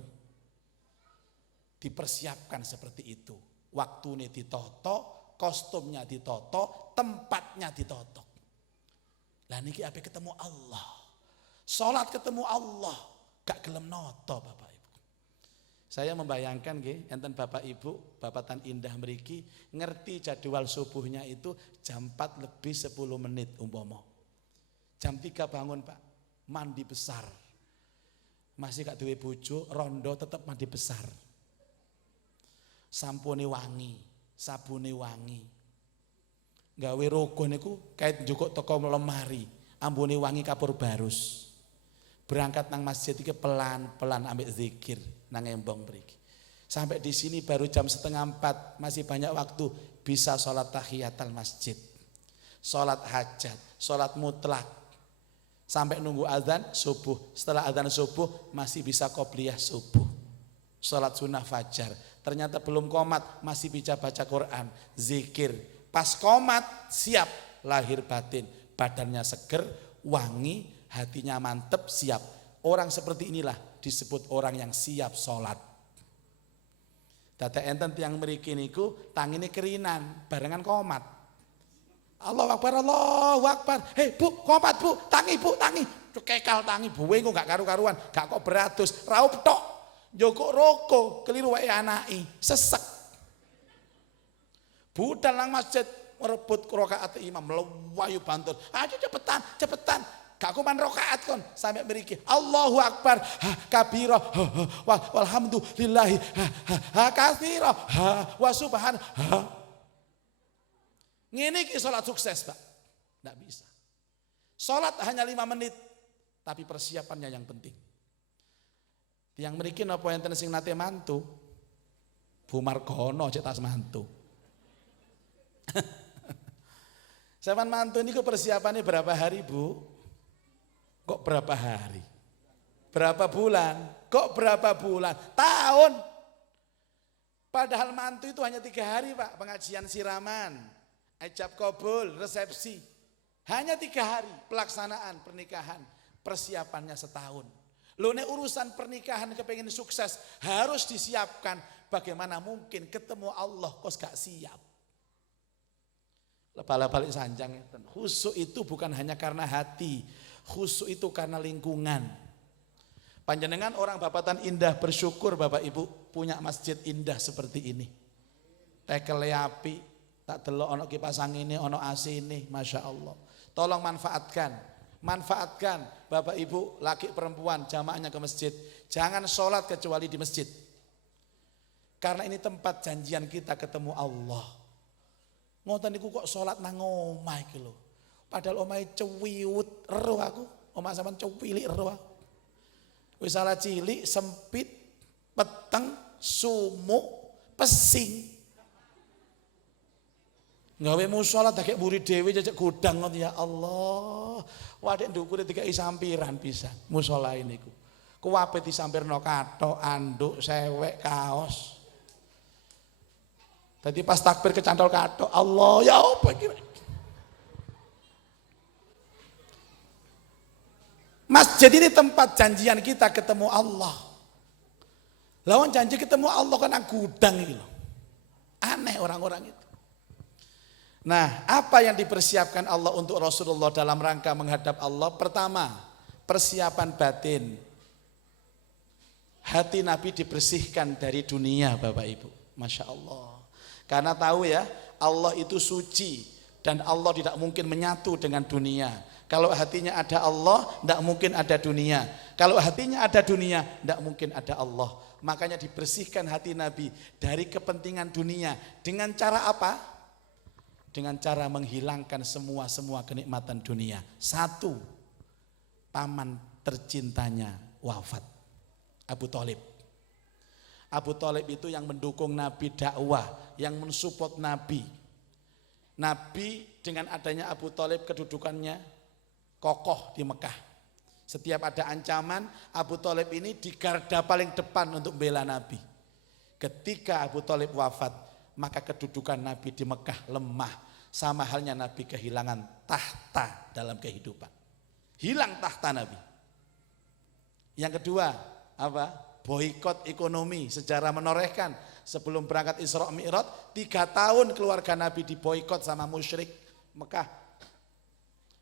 Dipersiapkan seperti itu. Waktu ini ditoto, kostumnya ditoto, tempatnya ditoto. Lah niki ape ketemu Allah. Salat ketemu Allah, gak gelem noto Bapak Ibu. Saya membayangkan nggih, enten Bapak Ibu, Babatan Indah mriki ngerti jadwal subuhnya itu jam 4 lebih 10 menit umpama. Jam 3 bangun Pak, mandi besar. Masih gak duwe bojo, rondo tetap mandi besar. Sampune wangi, sabune wangi. Gawe rogo niku kait njukuk teko lemari, ambune wangi kapur barus. Berangkat nang masjid iki pelan-pelan ambek zikir nang embong mriki. Sampai di sini baru jam 3:30, masih banyak waktu bisa sholat tahiyatul masjid. Sholat hajat, sholat mutlak. Sampai nunggu azan subuh. Setelah azan subuh masih bisa qobliyah subuh. Sholat sunnah fajar. Ternyata belum qomat, masih bisa baca Quran, zikir. Pas qomat siap lahir batin, badannya seger, wangi, hatinya mantep, siap. Orang seperti inilah disebut orang yang siap sholat. Data enten tiang mriki niku tangine kerinan barengan qomat. Allahu Akbar, Allahu Akbar. Hei Bu, qomat Bu, tangi Bu, tangi. Kekal tangi buwe kok gak karu-karuan, gak kok beratus, raup tok. Joko roko, keliru wae anaki, sesek. Budal nang masjid merebut rakaat imam, melewayu bantul. Ayo cepetan, cepetan. Gak kuman rakaat kon sampai mriki. Allahu Akbar, kabira, walhamdulillahi, katsira, wa subhan. Ngene iki salat sukses, Pak. Enggak bisa. Salat hanya 5 menit, tapi persiapannya yang penting. Yang mriki napa enten sing nate mantu? Bu Margono cek tas mantu. Sampeyan mantu niku persiapannya berapa hari, Bu? Kok berapa hari? Berapa bulan? Kok berapa bulan? Tahun. Padahal mantu itu hanya 3 hari Pak, pengajian siraman, ijab kabul, resepsi. Hanya 3 hari pelaksanaan pernikahan, persiapannya setahun. Loh nek urusan pernikahan kepengen sukses harus disiapkan. Bagaimana mungkin ketemu Allah kok gak siap? Balik sanjang itu. Khusyuk itu bukan hanya karena hati, khusyuk itu karena lingkungan. Panjenengan orang Bapatan Indah bersyukur Bapak Ibu punya masjid indah seperti ini. Tekele api, tak delok ono kipas angin ini, ono AC ini, Masya Allah. Tolong manfaatkan Bapak Ibu laki perempuan jamaahnya ke masjid. Jangan sholat kecuali di masjid. Karena ini tempat janjian kita ketemu Allah. Ngoten niku kok sholat nang omah iki lho. Padahal omahe cewiwut ero aku, omah sampean cewilik ero aku. Wis salah cilik, sempit, peteng, sumuk, pesing. Gawe musala tak buri dewi jajak gudang ngoten ya Allah. Wadek ndukure dikai sampiran pisan musala ini ku. Kuwape disampirno kathok, anduk, sewek, kaos. Tadi pas takbir kecantol kathok, Allah ya apa iki? Masjid ini tempat janjian kita ketemu Allah. Lawan janji ketemu Allah kan gudang ini loh. Aneh orang-orang itu. Nah, apa yang dipersiapkan Allah untuk Rasulullah dalam rangka menghadap Allah? Pertama, persiapan batin. Hati Nabi dibersihkan dari dunia Bapak Ibu. Masya Allah. Karena tahu ya, Allah itu suci dan Allah tidak mungkin menyatu dengan dunia. Kalau hatinya ada Allah, tidak mungkin ada dunia. Kalau hatinya ada dunia, tidak mungkin ada Allah. Makanya dibersihkan hati Nabi dari kepentingan dunia. Dengan cara apa? Dengan cara menghilangkan semua kenikmatan dunia. 1, paman tercintanya wafat. Abu Thalib. Abu Thalib itu yang mendukung Nabi dakwah, yang mensupport Nabi. Nabi dengan adanya Abu Thalib kedudukannya kokoh di Mekah. Setiap ada ancaman, Abu Thalib ini di garda paling depan untuk bela Nabi. Ketika Abu Thalib wafat, maka kedudukan Nabi di Mekah lemah. Sama halnya Nabi kehilangan tahta dalam kehidupan. Hilang tahta Nabi. Yang kedua, apa? Boikot ekonomi. Sejarah menorehkan sebelum berangkat Isra Mi'raj, 3 tahun keluarga Nabi diboikot sama musyrik Mekah.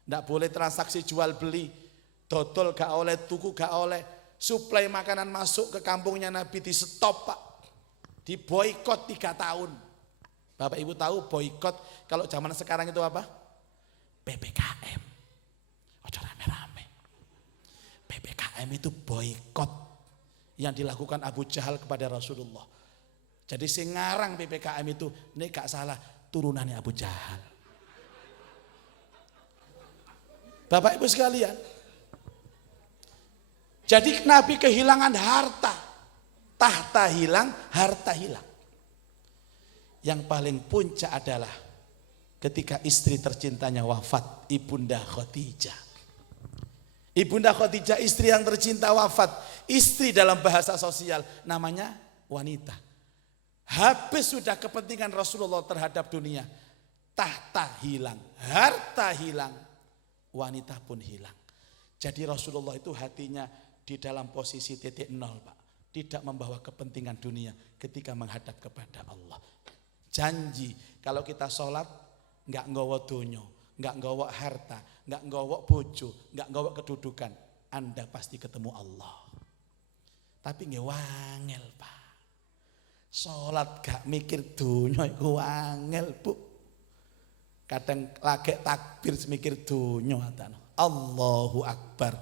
Tidak boleh transaksi jual beli, dodol gak oleh, tuku gak oleh, suplai makanan masuk ke kampungnya Nabi di stop Pak, di boikot 3 tahun. Bapak Ibu tahu boikot kalau zaman sekarang itu apa? PPKM. Ojo rame-rame. PPKM itu boikot yang dilakukan Abu Jahal kepada Rasulullah. Jadi sing ngarang PPKM itu, ini gak salah, turunannya Abu Jahal. Bapak Ibu sekalian, jadi Nabi kehilangan harta, tahta hilang, harta hilang. Yang paling puncak adalah ketika istri tercintanya wafat, Ibunda Khadijah. Ibunda Khadijah istri yang tercinta wafat, istri dalam bahasa sosial namanya wanita. Habis sudah kepentingan Rasulullah terhadap dunia, tahta hilang, harta hilang. Wanita pun hilang. Jadi Rasulullah itu hatinya di dalam posisi titik nol Pak. Tidak membawa kepentingan dunia ketika menghadap kepada Allah. Janji kalau kita sholat nggak nggawa donya, nggak nggawa harta, nggak nggawa bojo, nggak nggawa kedudukan, Anda pasti ketemu Allah. Tapi nggak wangel Pak. Sholat gak mikir donya iku wangel Bu. Kadang lagi takbir mikir donya atan. Allahu Akbar.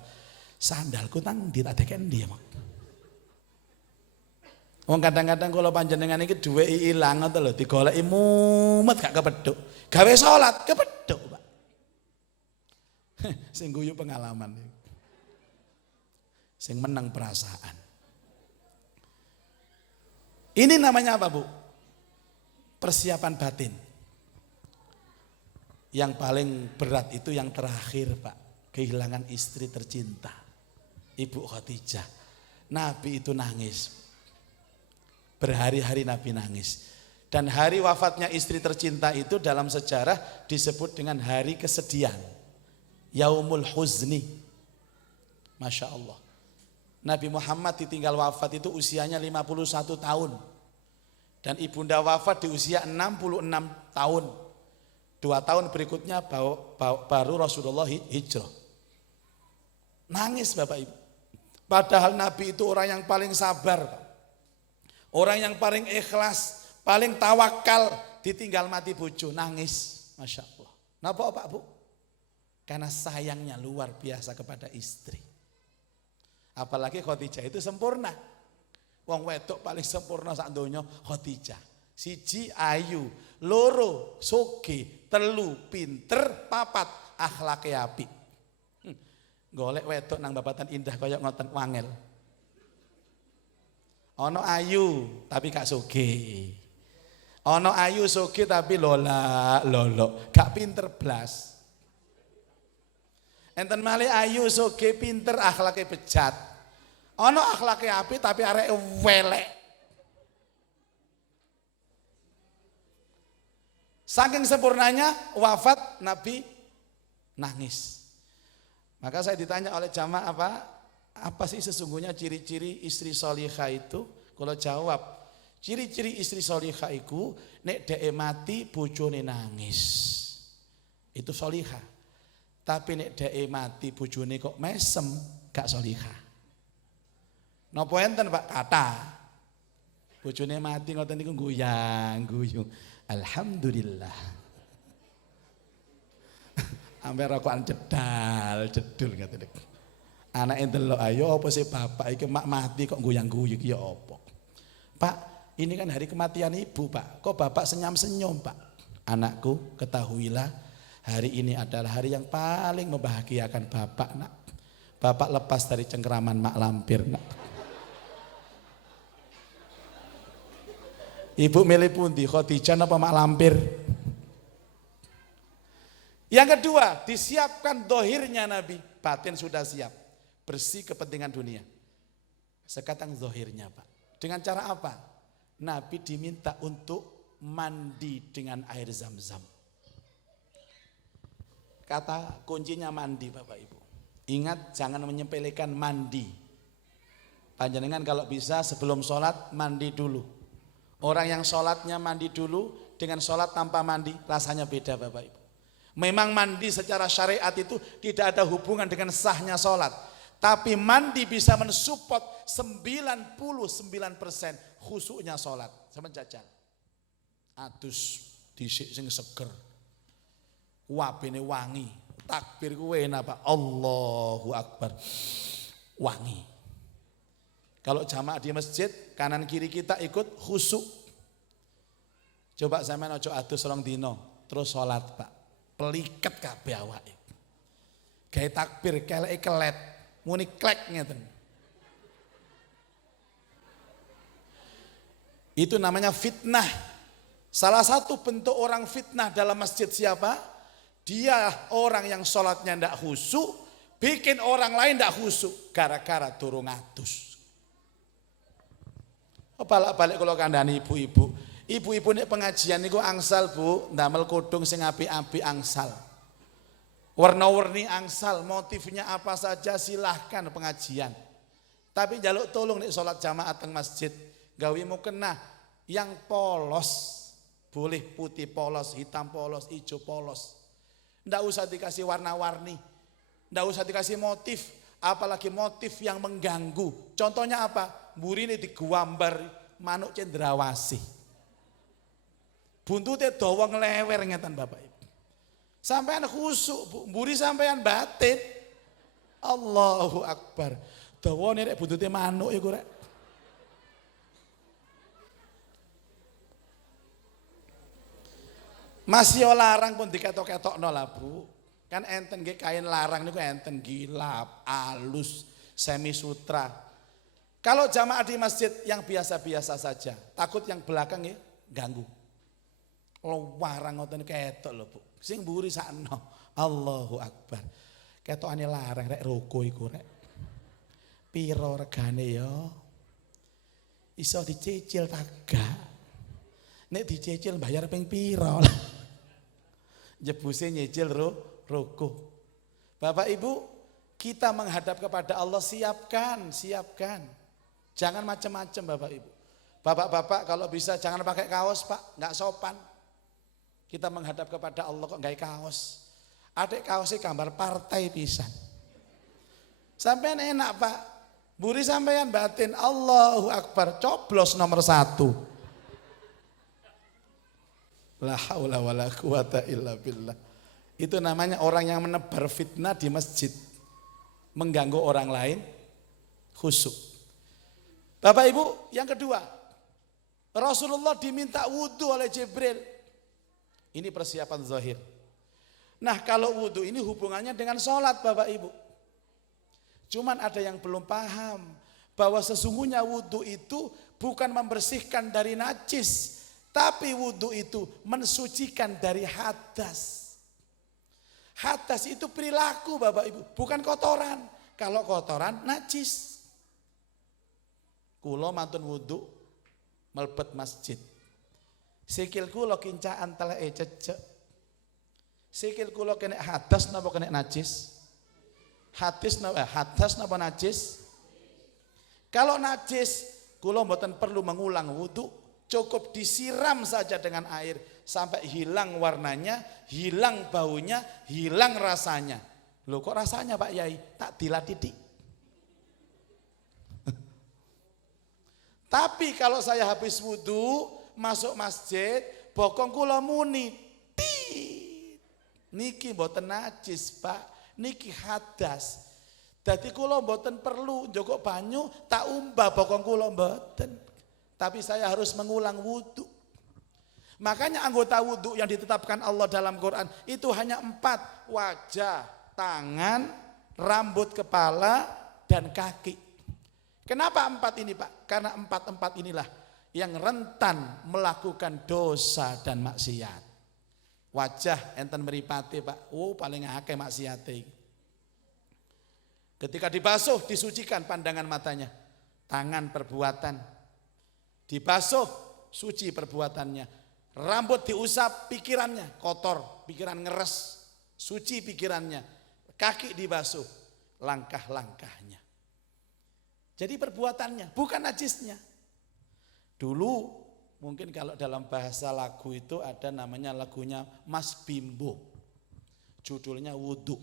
Sandalku tang ndi tak deken ndi ya, Mak. Wong kadang-kadang kalau panjenengan iki duwe ilang ngoten lho, digoleki mumet gak kepethuk. Gawe salat kepethuk, Pak. Sing guyu pengalaman. Sing menang perasaan. Ini namanya apa, Bu? Persiapan batin. Yang paling berat itu yang terakhir Pak, kehilangan istri tercinta, Ibu Khadijah. Nabi itu nangis. Berhari-hari Nabi nangis. Dan hari wafatnya istri tercinta itu dalam sejarah disebut dengan hari kesedihan. Yaumul Huzni. Masya Allah. Nabi Muhammad ditinggal wafat itu usianya 51 tahun. Dan ibunda wafat di usia 66 tahun. 2 tahun berikutnya baru Rasulullah hijrah. Nangis Bapak Ibu. Padahal Nabi itu orang yang paling sabar. Orang yang paling ikhlas, paling tawakal, ditinggal mati bojo, nangis. Masya Allah. Napa Pak Bu? Karena sayangnya luar biasa kepada istri. Apalagi Khadijah itu sempurna. Wong wedok paling sempurna sak donya Khadijah. Siji ayu, loro soge, telu pinter, papat akhlake apik. Golek wedok nang babatan indah kaya ngoten wangel. Ono ayu tapi gak soge. Ono ayu soge tapi lolo, gak pinter blas. Enten malih ayu soge pinter akhlake bejat. Ono akhlake apik tapi areke welek. Saking sempurnanya wafat Nabi nangis. Maka saya ditanya oleh jamaah apa sih sesungguhnya ciri-ciri istri solihah itu? Kalau jawab, ciri-ciri istri solihah itu nek dhek mati bojone nangis. Itu solihah. Tapi nek dhek mati bojone kok mesem, gak solihah. Napa enten Pak kata? Bojone mati ngoten niku goyang-guyu. Alhamdulillah. Ampe rokokan jedul ngaten niku. Anake ndelok ayo apa sih bapak iki mak mati kok goyang-guyu iki ya apa? Pak, ini kan hari kematian ibu, Pak. Kok bapak senyum-senyum, Pak? Anakku, ketahuilah hari ini adalah hari yang paling membahagiakan bapak, Nak. Bapak lepas dari cengkeraman mak lampir, Nak. Ibu milih pundi, Khadijah apa mak lampir? Yang kedua, disiapkan dohirnya Nabi. Batin sudah siap. Bersih kepentingan dunia. Sekarang dohirnya Pak. Dengan cara apa? Nabi diminta untuk mandi dengan air zam-zam. Kata kuncinya mandi Bapak Ibu. Ingat jangan menyepelekan mandi. Panjenengan kalau bisa sebelum sholat mandi dulu. Orang yang sholatnya mandi dulu dengan sholat tanpa mandi rasanya beda Bapak Ibu. Memang mandi secara syariat itu tidak ada hubungan dengan sahnya sholat. Tapi mandi bisa mensupport 99% khusyuknya sholat. Sama jajal. Adus disik sing seger. Wabene wangi. Takbir ku enak Pak. Allahu Akbar. Wangi. Kalau jamaah di masjid, kanan kiri kita ikut khusyuk. Coba sampean ojo adus rong dino, terus sholat Pak. Peliket kabeh awake. Gawe takbir keleke kelet, muni klek ngeten. Itu namanya fitnah. Salah satu bentuk orang fitnah dalam masjid siapa? Dia orang yang sholatnya ndak khusyuk, bikin orang lain ndak khusyuk gara-gara durung adus. Balik kalau kandhani ibu-ibu. Ibu-ibu nek pengajian niku angsal Bu, ndamel kodong sing apik-apik angsal. Warna-warni angsal, motifnya apa saja silahkan pengajian. Tapi jaluk tolong nek salat jamaah teng masjid, gawe mukena yang polos. Boleh putih polos, hitam polos, hijau polos. Ndak usah dikasih warna-warni. Ndak usah dikasih motif, apalagi motif yang mengganggu. Contohnya apa? Mburine digambar manuk cendrawasih. Buntute dawa nglewer ngeten Bapak Ibu. Sampean khusyuk Bu, mburi sampean batin. Allahu Akbar. Dawane rek buntute manuk iku rek. Masih larang pun diketok-ketokno lah Bu. Kan enten nggih kain larang niku enten gilap, alus, semi sutra. Kalau jamaah di masjid yang biasa-biasa saja, takut yang belakang nggih ganggu. Larang ngoten ketok lho Bu. Sing mburi sakno. Allahu Akbar. Ketokane larang rek roko iku rek. Piro regane ya? Iso dicicil ta gak? Nek dicicil bayar ping piro? Jebuse nyicil roko. Bapak Ibu, kita menghadap kepada Allah siapkan. Jangan macam-macam Bapak Ibu. Bapak-bapak kalau bisa jangan pakai kaos Pak, nggak sopan. Kita menghadap kepada Allah kok nggak kaos. Adek kaosnya gambar partai pisan. Sampean enak Pak, buri sampean batin Allahu Akbar, coblos nomor 1. La haula wala quwata illa billah. Itu namanya orang yang menebar fitnah di masjid, mengganggu orang lain khusyuk. Bapak Ibu, yang kedua, Rasulullah diminta wudhu oleh Jibril. Ini persiapan zahir. Nah, kalau wudhu ini hubungannya dengan sholat Bapak Ibu. Cuman ada yang belum paham bahwa sesungguhnya wudhu itu bukan membersihkan dari najis, tapi wudhu itu mensucikan dari hadas. Hadas itu perilaku Bapak Ibu, bukan kotoran. Kalau kotoran najis. Kulo mantun wudhu melebet masjid. Sikil kulo kincaan teleke cecek. Sikil kulo kena hadas napa kena najis? Hadas napa najis? Kalau najis, kulo mboten perlu mengulang wudhu, cukup disiram saja dengan air sampai hilang warnanya, hilang baunya, hilang rasanya. Loh kok rasanya Pak Yai? Tak dilatiti. Tapi kalau saya habis wudhu, masuk masjid, bokong kula muni, niki mboten najis Pak, niki hadas. Dadi kula mboten perlu njogok banyu, tak umbah bokong kula mboten. Tapi saya harus mengulang wudhu. Makanya anggota wudhu yang ditetapkan Allah dalam Quran itu hanya 4, wajah, tangan, rambut kepala, dan kaki. Kenapa 4 ini Pak? Karena 4 inilah yang rentan melakukan dosa dan maksiat. Wajah enten meripati Pak, paling akeh maksiate. Ketika dibasuh disucikan pandangan matanya, tangan perbuatan, dibasuh suci perbuatannya, rambut diusap pikirannya kotor, pikiran ngeres, suci pikirannya, kaki dibasuh, langkah-langkahnya. Jadi perbuatannya, bukan najisnya. Dulu mungkin kalau dalam bahasa lagu itu ada namanya lagunya Mas Bimbo. Judulnya Wudhu.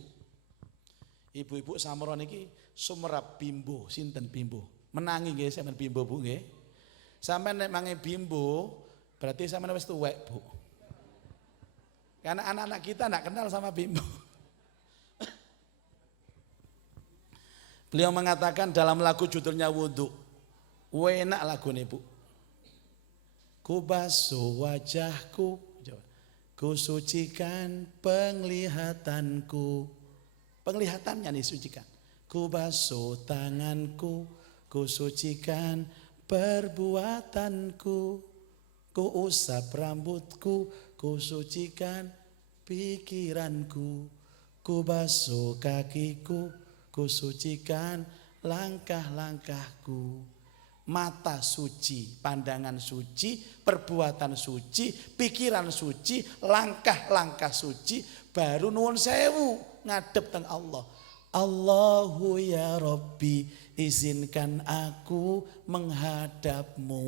Ibu-ibu samuran ini sumerap bimbo, sinten bimbo. Menangi nggih sampean bimbo Bu nggih. Sampeyan nek mangi bimbo berarti sampean wis tuwek Bu. Karena anak-anak kita enggak kenal sama bimbo. Beliau mengatakan dalam lagu judulnya Wudhu. Enak lagu nih Bu. Ku basuh wajahku, ku sucikan penglihatanku. Penglihatannya nih sucikan. Ku basuh tanganku, ku sucikan perbuatanku. Ku usap rambutku, ku sucikan pikiranku. Ku basuh kakiku, ku sucikan langkah-langkahku. Mata suci, pandangan suci, perbuatan suci, pikiran suci, langkah-langkah suci, baru nuwun sewu ngadep teng Allah. Allahu ya Rabbi, izinkan aku menghadapmu.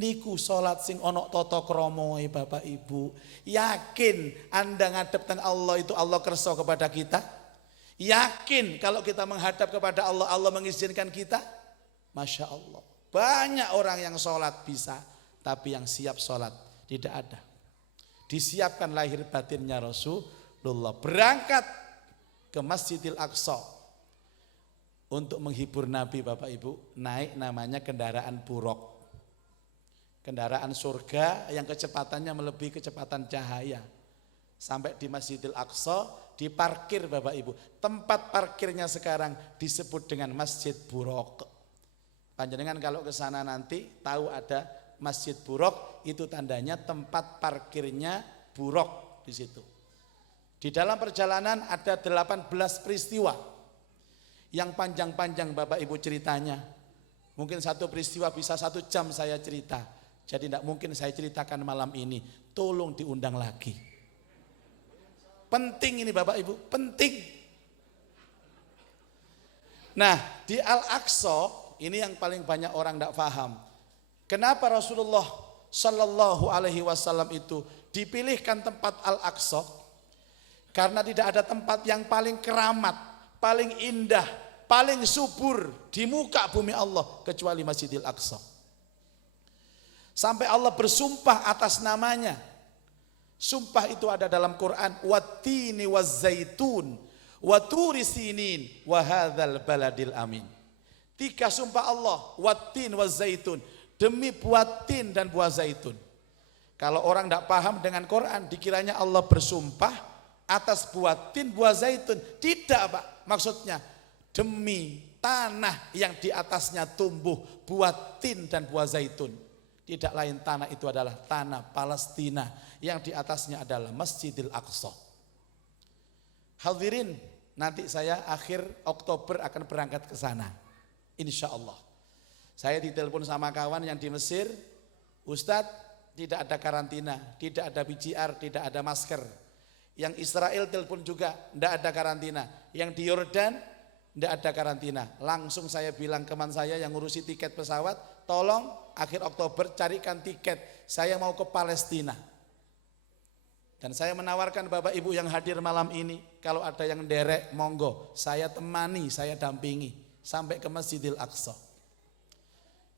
Niku salat sing ana tata kramae Bapak Ibu. Yakin Anda ngadep teng Allah itu Allah kersa kepada kita? Yakin kalau kita menghadap kepada Allah, Allah mengizinkan kita? Masya Allah. Banyak orang yang sholat bisa, tapi yang siap sholat tidak ada. Disiapkan lahir batinnya Rasulullah. Berangkat ke Masjidil Aqsa untuk menghibur Nabi Bapak Ibu. Naik namanya kendaraan buruk. Kendaraan surga yang kecepatannya melebihi kecepatan cahaya. Sampai di Masjidil Aqsa, diparkir Bapak Ibu. Tempat parkirnya sekarang disebut dengan Masjid Buraq. Panjenengan kalau ke sana nanti tahu ada Masjid Buraq, itu tandanya tempat parkirnya Buraq di situ. Di dalam perjalanan ada 18 peristiwa yang panjang-panjang Bapak Ibu ceritanya. Mungkin satu peristiwa bisa 1 jam saya cerita. Jadi tidak mungkin saya ceritakan malam ini. Tolong diundang lagi. Penting ini Bapak Ibu, penting. Nah, di Al-Aqsa ini yang paling banyak orang tidak paham. Kenapa Rasulullah Shallallahu Alaihi Wasallam itu dipilihkan tempat Al-Aqsa? Karena tidak ada tempat yang paling keramat, paling indah, paling subur di muka bumi Allah kecuali Masjidil Aqsa. Sampai Allah bersumpah atas namanya. Sumpah itu ada dalam Quran, wattini wazzaitun wa turi sinin wa hadzal baladil amin. 3 sumpah Allah, wattin wazzaitun, demi buah tin dan buah zaitun. Kalau orang tidak paham dengan Quran, dikiranya Allah bersumpah atas buah tin, buah zaitun. Tidak Pak, maksudnya demi tanah yang di atasnya tumbuh buah tin dan buah zaitun. Tidak lain tanah itu adalah tanah Palestina yang di atasnya adalah Masjidil Aqsa. Hadirin, nanti saya akhir Oktober akan berangkat ke sana. Insya Allah. Saya ditelepon sama kawan yang di Mesir, Ustadz tidak ada karantina, tidak ada PCR, tidak ada masker. Yang Israel telepon juga, tidak ada karantina. Yang di Yordan, tidak ada karantina. Langsung saya bilang teman saya yang ngurusi tiket pesawat, tolong akhir Oktober carikan tiket, saya mau ke Palestina. Dan saya menawarkan Bapak Ibu yang hadir malam ini, kalau ada yang derek, monggo, saya temani, saya dampingi, sampai ke Masjidil Aqsa.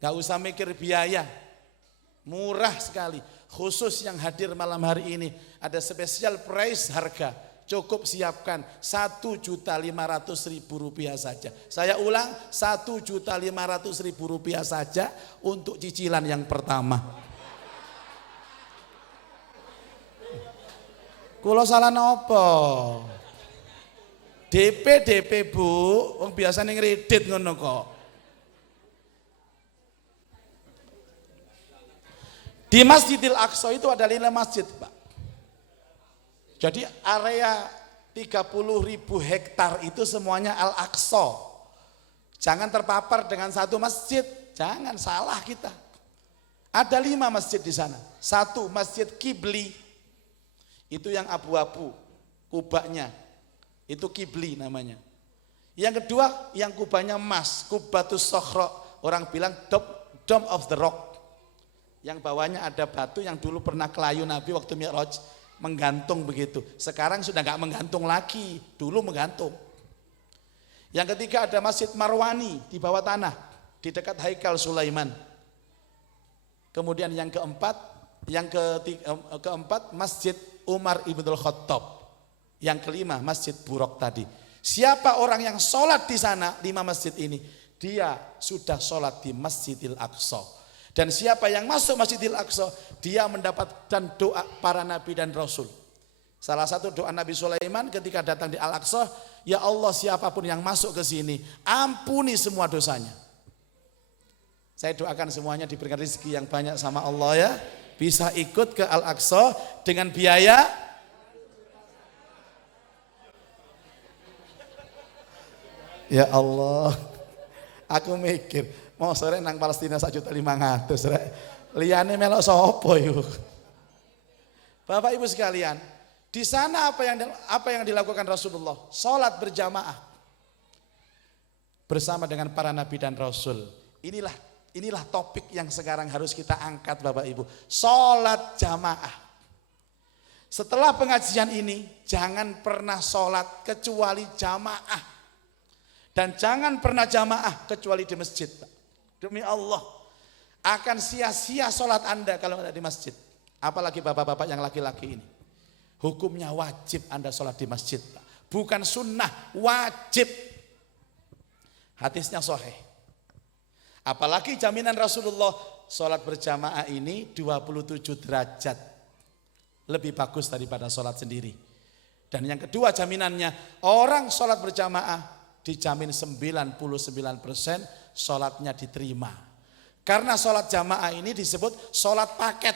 Gak usah mikir biaya, murah sekali. Khusus yang hadir malam hari ini, ada spesial price harga, cukup siapkan Rp1.500.000 saja. Saya ulang, Rp1.500.000 saja untuk cicilan yang pertama. Kulo salah nopo? DP Bu, wong biasa ning kredit ngono kok. Di Masjidil Aqsa itu ada 5 masjid, Pak. Jadi area 30.000 hektar itu semuanya Al-Aqsa. Jangan terpapar dengan satu masjid, jangan salah kita. Ada 5 masjid di sana. 1 Masjid Kibli, itu yang abu-abu, kubahnya, itu Kibli namanya. Yang kedua yang kubahnya emas, Kubatus Sokhro, orang bilang Dome of the Rock. Yang bawahnya ada batu yang dulu pernah kelayu Nabi waktu Mi'raj, menggantung begitu. Sekarang sudah enggak menggantung lagi, dulu menggantung. Yang ketiga ada Masjid Marwani di bawah tanah, di dekat Haikal Sulaiman. Kemudian yang keempat Masjid Umar Ibnul Khattab. Yang kelima Masjid Buraq tadi. Siapa orang yang sholat di sana 5 masjid ini, dia sudah sholat di Masjidil Aqsa. Dan siapa yang masuk Masjidil Aqsa, dia mendapatkan doa para nabi dan rasul. Salah satu doa Nabi Sulaiman ketika datang di Al-Aqsa, ya Allah siapapun yang masuk ke sini, ampuni semua dosanya. Saya doakan semuanya diberikan rezeki yang banyak sama Allah ya, bisa ikut ke Al-Aqsa dengan biaya ya Allah. Aku mikir mau sore nang Palestina 1.500.000 rek. Liyane melok sapa yuk. Bapak Ibu sekalian, di sana apa yang dilakukan Rasulullah? Salat berjamaah bersama dengan para nabi dan rasul. Inilah topik yang sekarang harus kita angkat Bapak Ibu. Salat jamaah. Setelah pengajian ini jangan pernah salat kecuali jamaah. Dan jangan pernah jamaah kecuali di masjid. Demi Allah, akan sia-sia sholat Anda kalau ada di masjid. Apalagi bapak-bapak yang laki-laki ini. Hukumnya wajib Anda sholat di masjid. Bukan sunnah, wajib. Hadisnya sahih. Apalagi jaminan Rasulullah, sholat berjamaah ini 27 derajat. Lebih bagus daripada sholat sendiri. Dan yang kedua jaminannya, orang sholat berjamaah dijamin 99% sholatnya diterima. Karena sholat jamaah ini disebut sholat paket.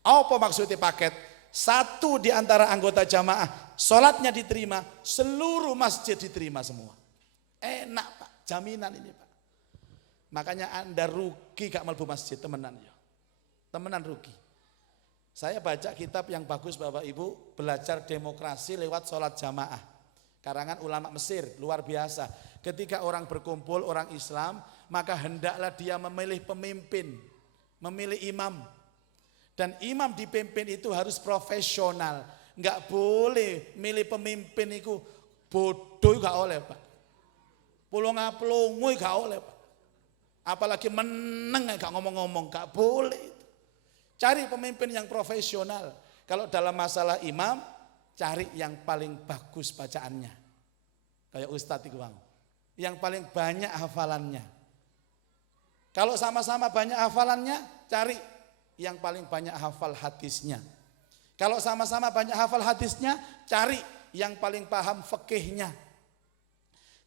Apa maksudnya paket? Satu di antara anggota jamaah sholatnya diterima, seluruh masjid diterima semua. Enak Pak, jaminan ini Pak. Makanya Anda rugi gak mlebu masjid temenan ya. Temenan rugi. Saya baca kitab yang bagus Bapak Ibu, belajar demokrasi lewat sholat jamaah. Karangan ulama Mesir, luar biasa. Ketika orang berkumpul, orang Islam, maka hendaklah dia memilih pemimpin, memilih imam. Dan imam dipimpin itu harus profesional. Enggak boleh milih pemimpin itu bodoh, gak oleh Pak. Pulung-pulungu gak oleh Pak. Apalagi meneng gak ngomong-ngomong, gak boleh. Cari pemimpin yang profesional. Kalau dalam masalah imam, cari yang paling bagus bacaannya. Kayak Ustadz itu Bang. Yang paling banyak hafalannya. Kalau sama-sama banyak hafalannya, cari yang paling banyak hafal hadisnya. Kalau sama-sama banyak hafal hadisnya, cari yang paling paham fikihnya.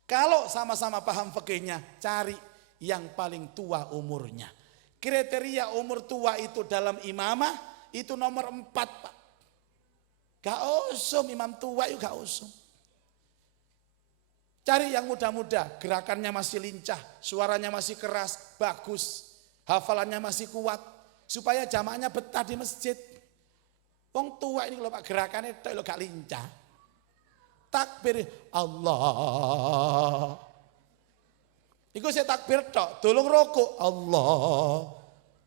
Kalau sama-sama paham fikihnya, cari yang paling tua umurnya. Kriteria umur tua itu dalam imamah itu nomor 4 Pak. Gak usum imam tua itu gak usum. Cari yang muda-muda, gerakannya masih lincah, suaranya masih keras, bagus, hafalannya masih kuat, supaya jamaahnya betah di masjid. Wong tua ini kalau Pak gerakannya itu gak lincah. Takbir Allah. Iku saya takbir tok, tolong rokok Allah.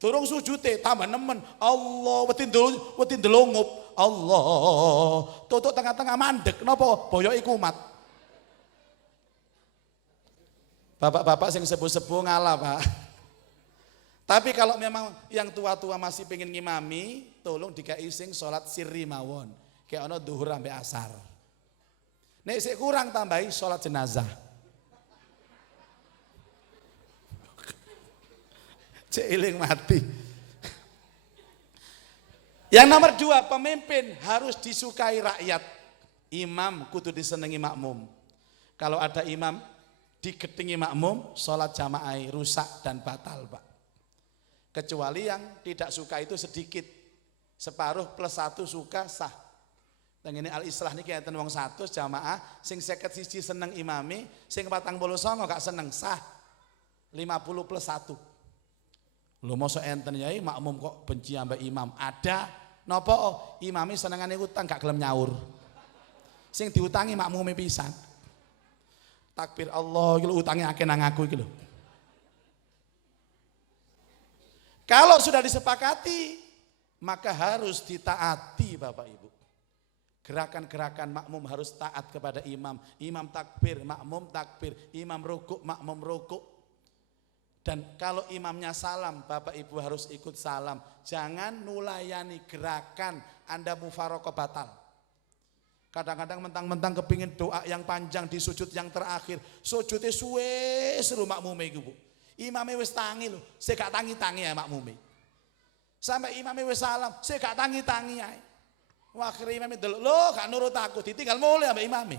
Tolong sujute tambah nemen Allah, wetin delongup Allah. Tutuk tengah-tengah mandek napa boyoke kumat. Bapak-bapak sing sepuh-sepuh ngalah, Pak. Tapi kalau memang yang tua-tua masih pengen ngimami, tolong dikai sing salat sirri mawon. Kayak ana zuhur sampai asar. Nek sik kurang tambahi salat jenazah. Cek iling mati. Yang nomor 2, pemimpin harus disukai rakyat. Imam kudu disenengi makmum. Kalau ada imam digedingi makmum, sholat jamaah rusak dan batal Pak. Kecuali yang tidak suka itu sedikit. Separuh plus 1 suka sah. Dan ini al-islah ini kayak wong 100 jamaah, sing 51 seneng imami, sing 49 gak seneng sah. 50 plus 1. Lho mosok enten yai makmum kok benci ambek imam. Ada napa imami senengane utang gak gelem nyaur. Sing diutangi makmume pisan. Takbir Allah iki lho utange akeh nang aku iki lho. Kalau sudah disepakati maka harus ditaati Bapak Ibu. Gerakan-gerakan makmum harus taat kepada imam. Imam takbir, makmum takbir. Imam rukuk, makmum rukuk. Dan kalau imamnya salam, Bapak Ibu harus ikut salam. Jangan nulayani gerakan Anda mufaroqah batal. Kadang-kadang mentang-mentang kepingin doa yang panjang di sujud yang terakhir. Sujudnya suwe seru makmume iku, Bu. Imamnya wis tangi lho, saya gak tangi-tangi ya makmume. Sampai imamnya wis salam, saya gak tangi-tangi ya. Akhirnya imamnya delok, lho gak nurut aku, ditinggal mulai ambek imamnya.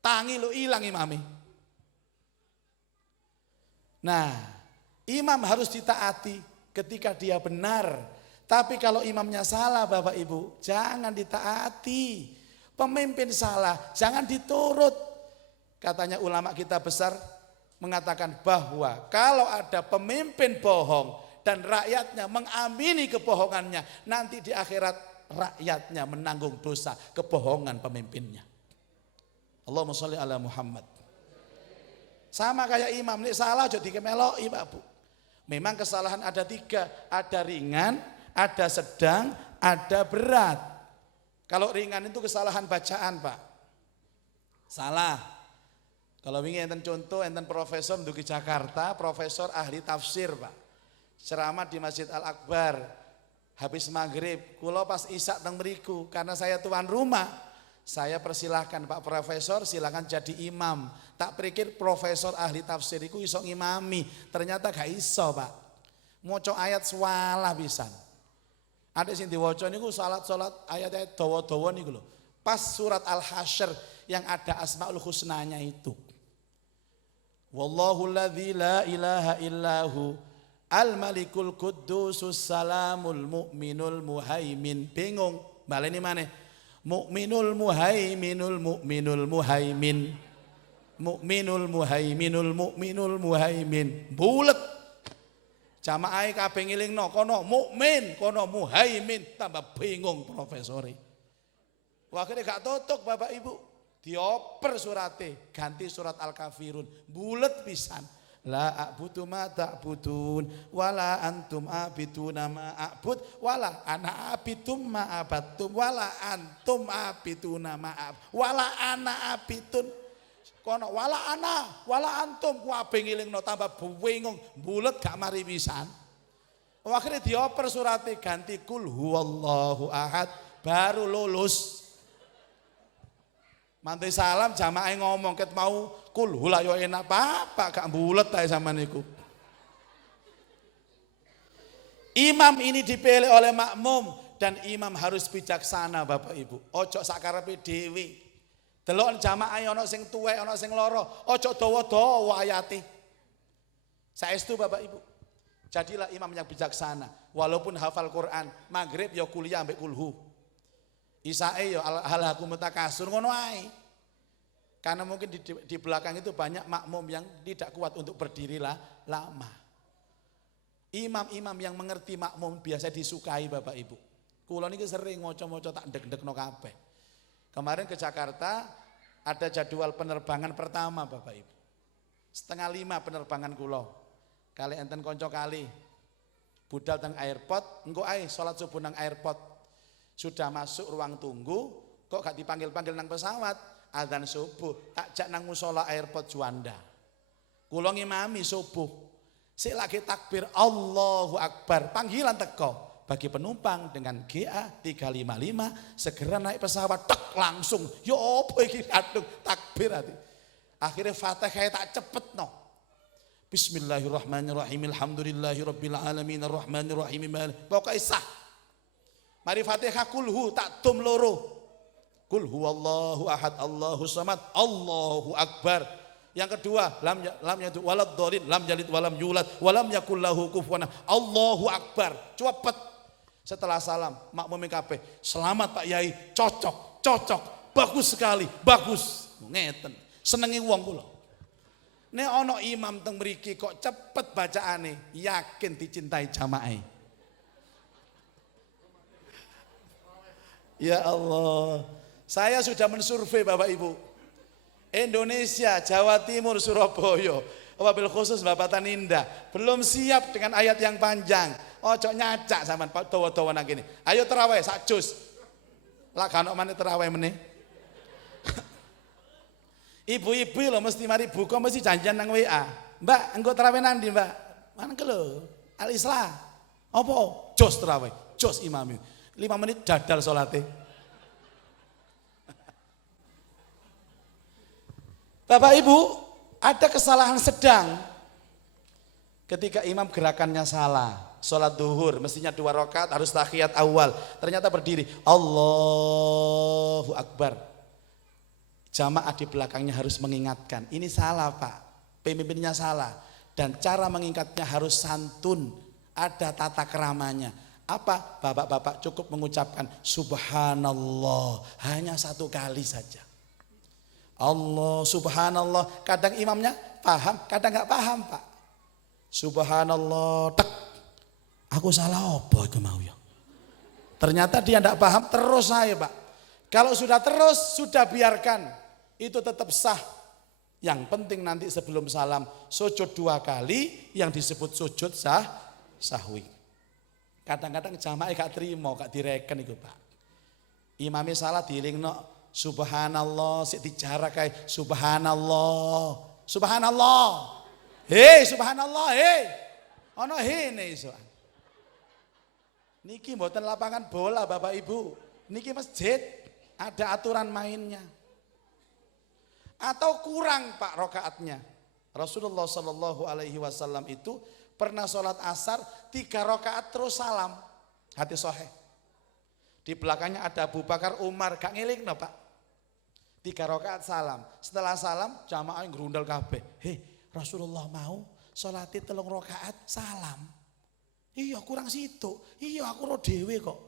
Tangi lho hilang imamnya. Nah, imam harus ditaati ketika dia benar. Tapi kalau imamnya salah Bapak Ibu, jangan ditaati. Pemimpin salah, jangan diturut. Katanya ulama kita besar mengatakan bahwa kalau ada pemimpin bohong dan rakyatnya mengamini kebohongannya, nanti di akhirat rakyatnya menanggung dosa kebohongan pemimpinnya. Allahumma sholli ala Muhammad. Sama kayak imam, nih salah jadi kemeloki Pak Bu. Memang kesalahan ada 3, ada ringan, ada sedang, ada berat. Kalau ringan itu kesalahan bacaan Pak. Salah. Kalau ingin enten contoh, enten profesor di Jakarta, profesor ahli tafsir Pak. Ceramah di Masjid Al-Akbar, habis maghrib, kula pas isak teng mriku, karena saya tuan rumah. Saya persilahkan Pak Profesor silakan jadi imam. Tak pikir profesor ahli tafsir itu iso ngimami. Ternyata gak iso Pak. Moco ayat swalah pisan. Ada sing diwaca niku salat-salat ayat-ayat dawa-dawa niku lho. Pas surat Al-Hasyr yang ada Asmaul Husnanya itu. Wallahu alladzi la ilaha illahu al-malikul quddusus salamul mu'minul muhaimin. Bingung, baleni maneh. Mu'minul muhaimin Mukminul muhaimin. Bulet. Jamaah kabeh ngelingno kono mukmin, kono muhaimin, tambah bingung profesore. Akhirnya gak tutuk Bapak Ibu. Dioper surate, ganti surat Al-Kafirun. Bulet pisan. La a'budu ma ta'budun wala antum abiduna ma a'bud wala ana abidum ma abattum wala antum abiduna ma a'bud wala ana abidun kono wala ana wala antum kabeh ngelingno tambah bingung bulet gak mari pisan. Akhirnya dioper surate ganti kul huwallahu ahad baru lulus. Mantai salam jamaah ngomong ket mau kul hula yo enak apa gak bulet ae sampean niku. Imam ini dipilih oleh makmum dan imam harus bijaksana Bapak Ibu. Ojo sakarepe dhewe. Delok jamaah ana sing tuwek ana sing lara, ojo dawa-dawa ayate. Saestu Bapak Ibu. Jadilah imam yang bijaksana. Walaupun hafal Quran, maghrib ya kuliah ambek kulhu. Isae ya halaku mutakasur ngono ae. Karena mungkin di belakang itu banyak makmum yang tidak kuat untuk berdiri lama. Imam-imam yang mengerti makmum biasa disukai Bapak Ibu. Kula niki sering ngoco-ngoco tak ndek-ndekno kabeh. Kemarin ke Jakarta ada jadwal penerbangan pertama Bapak Ibu. 4:30 penerbangan kula. Kali enten konco kali. Budal teng airport, engko ae salat subuh nang airport. Sudah masuk ruang tunggu, kok gak dipanggil-panggil nang pesawat, adzan subuh, tak jak nang musola airport Juanda. Kula ngimami subuh. Sik lagi takbir Allahu Akbar, panggilan teko bagi penumpang dengan GA 355 segera naik pesawat tek langsung. Yo opo iki aduh takbir hati. Akhirnya Fatihah tak cepetno. Bismillahirrahmanirrahim. Alhamdulillahirabbil alamin arrahmanirrahim. Pokoke sah. Mari Fatihah kulhu tak dum loro. Kul huwallahu ahad Allahu samad Allahu akbar. Yang kedua lam yalid walad dhalin lam yalid walam yulad walam yakul lahu kufuwan Allahu akbar. Cepet. Setelah salam makmum kabeh, selamat Pak Yai, cocok, bagus sekali, bagus. Ngeten. Senengi wong kula. Nek ana imam teng mriki kok cepet bacaane, yakin dicintai jamaah. Ya Allah, saya sudah mensurvei Bapak Ibu. Indonesia, Jawa Timur, Surabaya, wabil khusus Bapak Taninda, belum siap dengan ayat yang panjang. Ojo nyacak sampean dawa-dawa nang kene. Ayo terawih sak jus. Lah kan maneh terawih meneh. Ibu-ibu lho mesti mari buka mesti janjian nang WA. Mbak, engko terawih nang ndi, Mbak? Mana ke lho? Al-Islah. Apa? Jos terawih, jos imami. 5 menit dadal sholatnya. Bapak Ibu, ada kesalahan sedang ketika imam gerakannya salah. Sholat duhur mestinya 2 rakaat harus tahiyat awal. Ternyata berdiri Allahu Akbar. Jamaah di belakangnya harus mengingatkan. Ini salah Pak, pemimpinnya salah. Dan cara mengingatnya harus santun. Ada tata keramanya. Apa? Bapak-bapak cukup mengucapkan subhanallah hanya 1 kali saja. Allah subhanallah. Kadang imamnya paham, kadang gak paham Pak. Subhanallah tek. Aku salah apa itu mau ya? Ternyata dia gak paham terus saya Pak. Kalau sudah terus sudah biarkan. Itu tetap sah. Yang penting nanti sebelum salam sujud 2 kali yang disebut sujud sahwi. Kadang-kadang jamaah gak terima, gak direken itu Pak. Imamnya salah dielingno subhanallah, sik dijarak kayak subhanallah. Subhanallah. Hei subhanallah, hei. Ono hene iso. Niki mboten lapangan bola Bapak Ibu. Niki masjid, ada aturan mainnya. Atau kurang Pak rakaatnya. Rasulullah Shallallahu Alaihi Wasallam itu pernah sholat asar 3 rakaat terus salam. Hadis sahih. Di belakangnya ada Abu Bakar, Umar, gak ngeling no Pak. 3 rakaat salam. Setelah salam jamaah yang gerundal kabeh. Hei Rasulullah mau sholatnya 3 rakaat salam. Iya kurang situ. Iya aku roh dewe kok.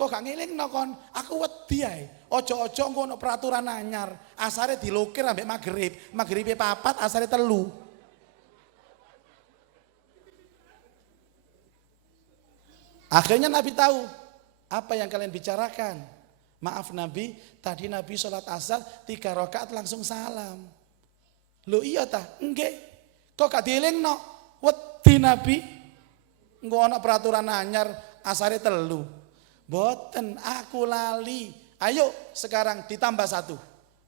Kok gak ngelingno kon? Aku wedi ae. Ojo-ojo engko ono peraturan anyar. Asare dilukir ambek magrib. Magribe 4, asare 3. Akhirnya Nabi tahu apa yang kalian bicarakan. Maaf Nabi, tadi Nabi sholat asar 3 rakaat langsung salam. Loh iya tah? Nggih. Kok gak dielingno? Wedi Nabi. Engko ana peraturan anyar asare 3. Boten aku lali. Ayo sekarang ditambah 1.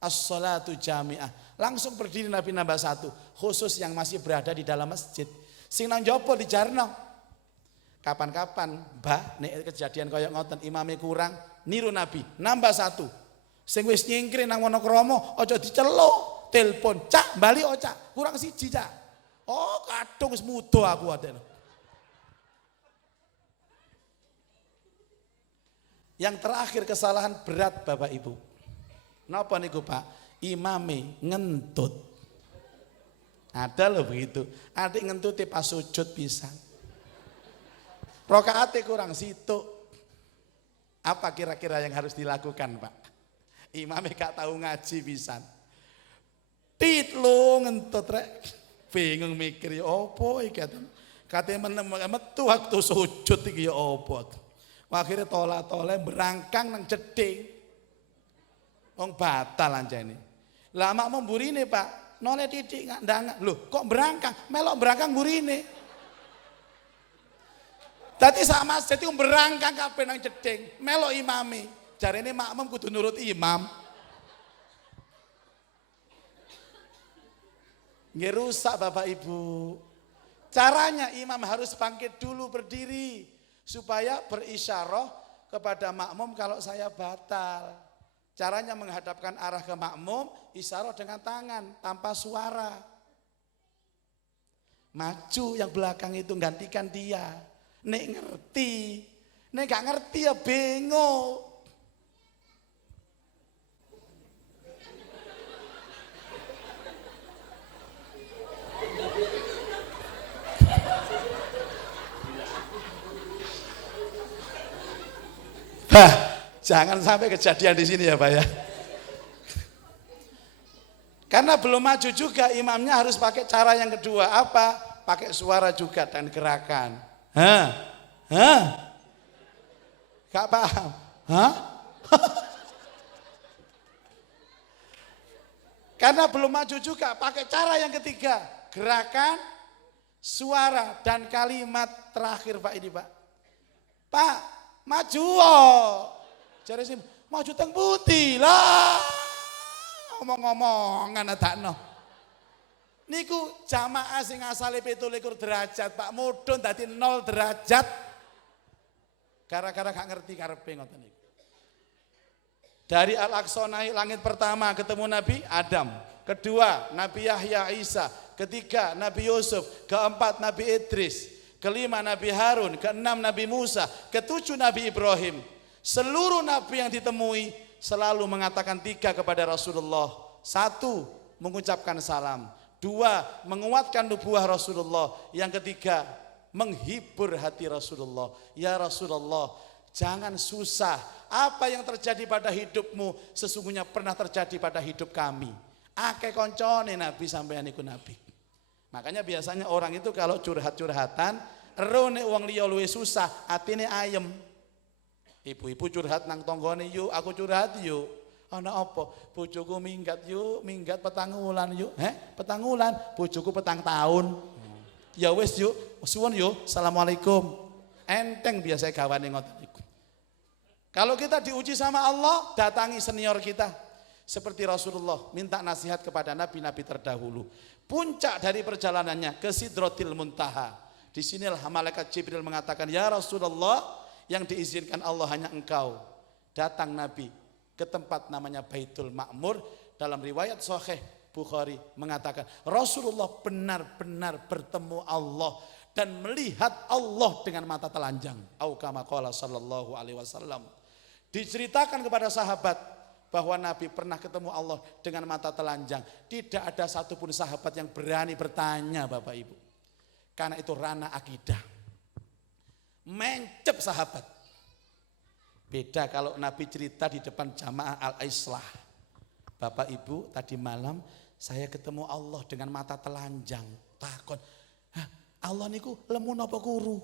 As-sholatu jami'ah. Langsung berdiri Nabi nambah 1. Khusus yang masih berada di dalam masjid. Sing nang jopo dijarno. Kapan-kapan mbak nek kejadian kaya ngoten imame kurang niru Nabi nambah 1. Sing wis nyingkri nang Wonokromo aja diceluk, telepon, "Cak, bali oh Cak, kurang 1 Cak." Oh, kadung wis mudo aku adene. Yang terakhir kesalahan berat Bapak Ibu. Napa niku Pak? Imame ngentut. Ada loh begitu. Adik ngentut pas sujud pisan. Rokaate kurang situ. Apa kira-kira yang harus dilakukan Pak? Imamnya gak tahu ngaji pisan. Tit lo ngentut rek. Bingung mikir ya opo iki katanya metu waktu sujud iki ya opo. Akhirnya tola-tola berangkang nang jeding. Wong batal anjane. Lah mak memburine Pak, noleh titik ndang. Loh kok berangkang? Melok berangkang burine. Dadi sak masjid iku berangkang kabeh nang jeding, melok imame. Jarene makmum kudu nurut imam. Nggih rusak Bapak Ibu. Caranya imam harus bangkit dulu berdiri supaya berisyarah kepada makmum kalau saya batal. Caranya menghadapkan arah ke makmum, isyarah dengan tangan tanpa suara. Maju yang belakang itu gantikan dia. Nek ngerti, nek gak ngerti ya bingung. Jangan sampai kejadian di sini ya Pak ya. Karena belum maju juga imamnya harus pakai cara yang kedua apa? Pakai suara juga dan gerakan. Gak paham? Karena belum maju juga, pakai cara yang ketiga, gerakan, suara dan kalimat terakhir Pak ini Pak. Pak, maju Jare sim, maju teng putih lah. Ngomong-ngomongan adakno. Niku jamaah sing asale 17 derajat, Pak mudhun dadi 0 derajat. Gara-gara gak ngerti karepe ngoten niku. Dari Al-Aqsa naik langit pertama ketemu Nabi Adam, kedua Nabi Yahya Isa, ketiga Nabi Yusuf, keempat Nabi Idris, kelima Nabi Harun, keenam Nabi Musa, ketujuh Nabi Ibrahim. Seluruh nabi yang ditemui selalu mengatakan 3 kepada Rasulullah. 1, mengucapkan salam. 2, menguatkan nubuah Rasulullah. Yang ketiga, menghibur hati Rasulullah. Ya Rasulullah, jangan susah. Apa yang terjadi pada hidupmu sesungguhnya pernah terjadi pada hidup kami. Akeh koncone Nabi sampeyan iku Nabi. Makanya biasanya orang itu kalau curhat-curhatan, ero nek wong liya luwih susah, atine ayem. Ibu-ibu curhat nang tanggane yuk, aku curhat yuk. Ana apa? Bojoku minggat yuk, minggat 4 wulan yuk. 4 wulan, bojoku 4 tahun. Ya wis yuk, suwun yuk. Assalamualaikum. Enteng biasa gawane ngoten iku. Kalau kita diuji sama Allah, datangi senior kita. Seperti Rasulullah minta nasihat kepada nabi-nabi terdahulu. Puncak dari perjalanannya ke Sidratil Muntaha. Di sinilah malaikat Jibril mengatakan, "Ya Rasulullah, yang diizinkan Allah hanya engkau." Datang Nabi ke tempat namanya Baitul Ma'mur. Dalam riwayat Sahih Bukhari mengatakan Rasulullah benar-benar bertemu Allah dan melihat Allah dengan mata telanjang. Au kama qala sallallahu alaihi wasallam. Diceritakan kepada sahabat bahwa Nabi pernah ketemu Allah dengan mata telanjang. Tidak ada satupun sahabat yang berani bertanya Bapak Ibu. Karena itu ranah akidah. Mencep sahabat. Beda kalau Nabi cerita di depan jamaah al-islah. Bapak Ibu, tadi malam saya ketemu Allah dengan mata telanjang. Takon, Allah niku lemu napa kuru?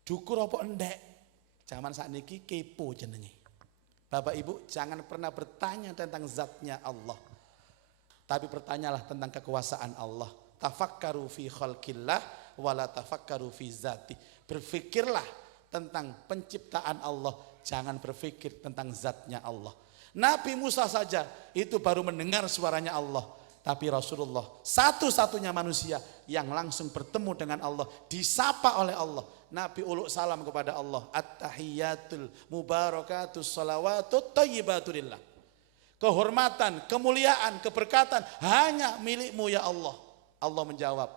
Dukur apa endek? Zaman sakniki kepo jenenge. Bapak Ibu jangan pernah bertanya tentang zatnya Allah. Tapi bertanyalah tentang kekuasaan Allah. Tafakkaru fi khalqillah wala tafakkaru fi zati. Berfikirlah tentang penciptaan Allah, jangan berpikir tentang zatnya Allah. Nabi Musa saja itu baru mendengar suaranya Allah. Tapi Rasulullah satu-satunya manusia yang langsung bertemu dengan Allah, disapa oleh Allah. Nabi uluk salam kepada Allah. At-tahiyyatul mubarakatus salawatut thayyibatulillah. Kehormatan, kemuliaan, keberkatan hanya milikmu ya Allah. Allah menjawab,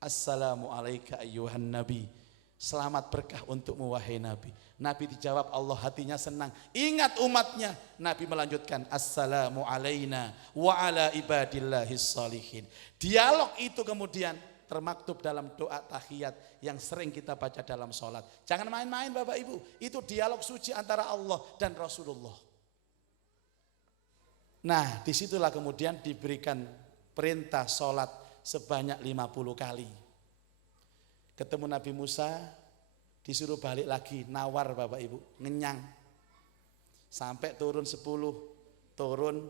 Assalamu alayka ayyuhan nabi. Selamat berkah untukmu wahai Nabi. Nabi dijawab Allah, hatinya senang. Ingat umatnya. Nabi melanjutkan, Assalamu alayna wa ala ibadillahis salihin. Dialog itu kemudian termaktub dalam doa tahiyat yang sering kita baca dalam sholat. Jangan main-main Bapak Ibu. Itu dialog suci antara Allah dan Rasulullah. Nah disitulah kemudian diberikan perintah sholat sebanyak 50 kali. Ketemu Nabi Musa, disuruh balik lagi, nawar Bapak Ibu, ngenyang. Sampai turun 10, turun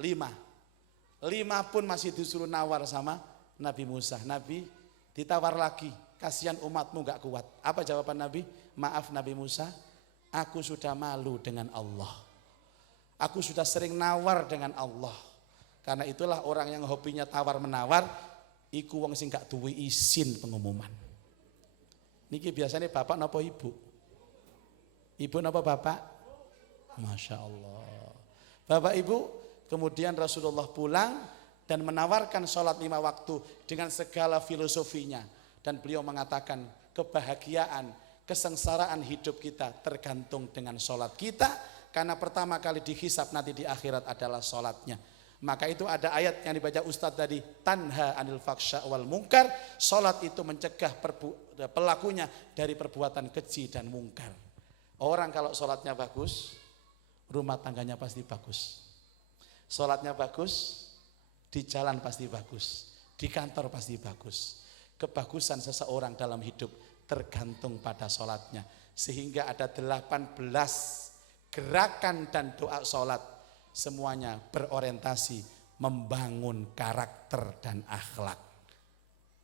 5. 5 pun masih disuruh nawar sama Nabi Musa. Nabi ditawar lagi, kasihan umatmu gak kuat. Apa jawaban Nabi? Maaf Nabi Musa, aku sudah malu dengan Allah. Aku sudah sering nawar dengan Allah. Karena itulah orang yang hobinya tawar-menawar, iku wong sing gak duwe izin pengumuman. Niki biasanya bapak napa ibu? Ibu napa bapak? Masya Allah. Bapak ibu, kemudian Rasulullah pulang dan menawarkan sholat 5 waktu dengan segala filosofinya. Dan beliau mengatakan kebahagiaan, kesengsaraan hidup kita tergantung dengan sholat kita. Karena pertama kali dihisab nanti di akhirat adalah sholatnya. Maka itu ada ayat yang dibaca Ustadz tadi, tanha anil faksha wal mungkar. Sholat itu mencegah pelakunya dari perbuatan keji dan mungkar. Orang kalau sholatnya bagus, rumah tangganya pasti bagus. Sholatnya bagus, di jalan pasti bagus, di kantor pasti bagus. Kebagusan seseorang dalam hidup tergantung pada sholatnya. Sehingga ada 18 gerakan dan doa sholat. Semuanya berorientasi membangun karakter dan akhlak.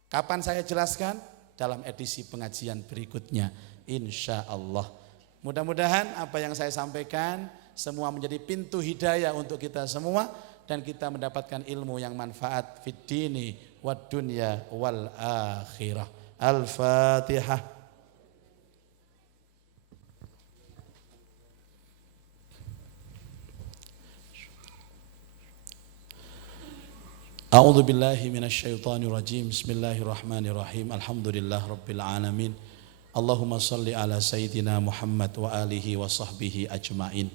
Kapan saya jelaskan? Dalam edisi pengajian berikutnya, insya Allah. Mudah-mudahan apa yang saya sampaikan semua menjadi pintu hidayah untuk kita semua. Dan kita mendapatkan ilmu yang manfaat fid dini wad dunya wal akhirah. Al-Fatihah. A'udzu billahi minasyaitonir rajim. Bismillahirrahmanirrahim. Alhamdulillah rabbil alamin. Allahumma shalli ala sayyidina Muhammad wa alihi wa sahbihi ajmain.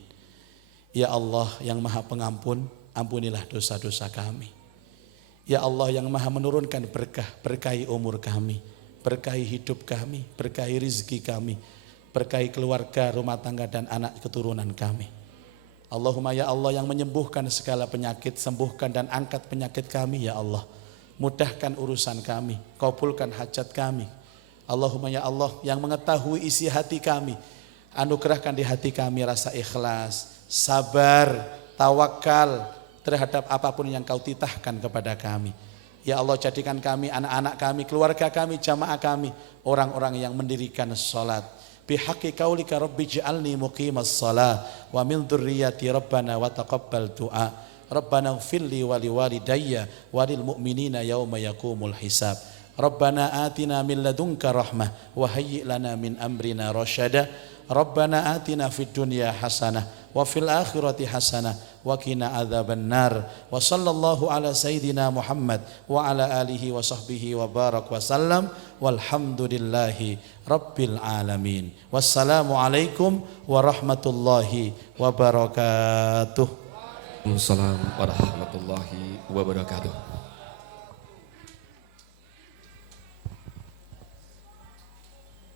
Ya Allah yang Maha Pengampun, ampunilah dosa-dosa kami. Ya Allah yang Maha menurunkan berkah, berkahi umur kami, berkahi hidup kami, berkahi rizki kami, berkahi keluarga, rumah tangga dan anak keturunan kami. Allahumma ya Allah yang menyembuhkan segala penyakit, sembuhkan dan angkat penyakit kami ya Allah. Mudahkan urusan kami, kabulkan hajat kami. Allahumma ya Allah yang mengetahui isi hati kami, anugerahkan di hati kami rasa ikhlas, sabar, tawakal terhadap apapun yang kau titahkan kepada kami. Ya Allah jadikan kami, anak-anak kami, keluarga kami, jamaah kami, orang-orang yang mendirikan sholat. Bihaqqi qaulika rabbi ij'alni muqimas shalah wa min dzurriyyati rabbana wa taqabbal du'a. Rabbana ighfirli wa liwalidayya wa lil mu'minina yauma yaqumul hisab. Rabbana atina min ladunka rahmah wa hayyi' lana min amrina rasyada. Rabbana atina fid dunya hasanah wa fil akhirati hasanah wa qina adzabannar. Wa sallallahu ala sayyidina Muhammad wa ala alihi wa sahbihi wa barak wa sallam. Walhamdulillahi rabbil alamin. Wassalamualaikum warahmatullahi wabarakatuh. Waalaikumsalam warahmatullahi wabarakatuh.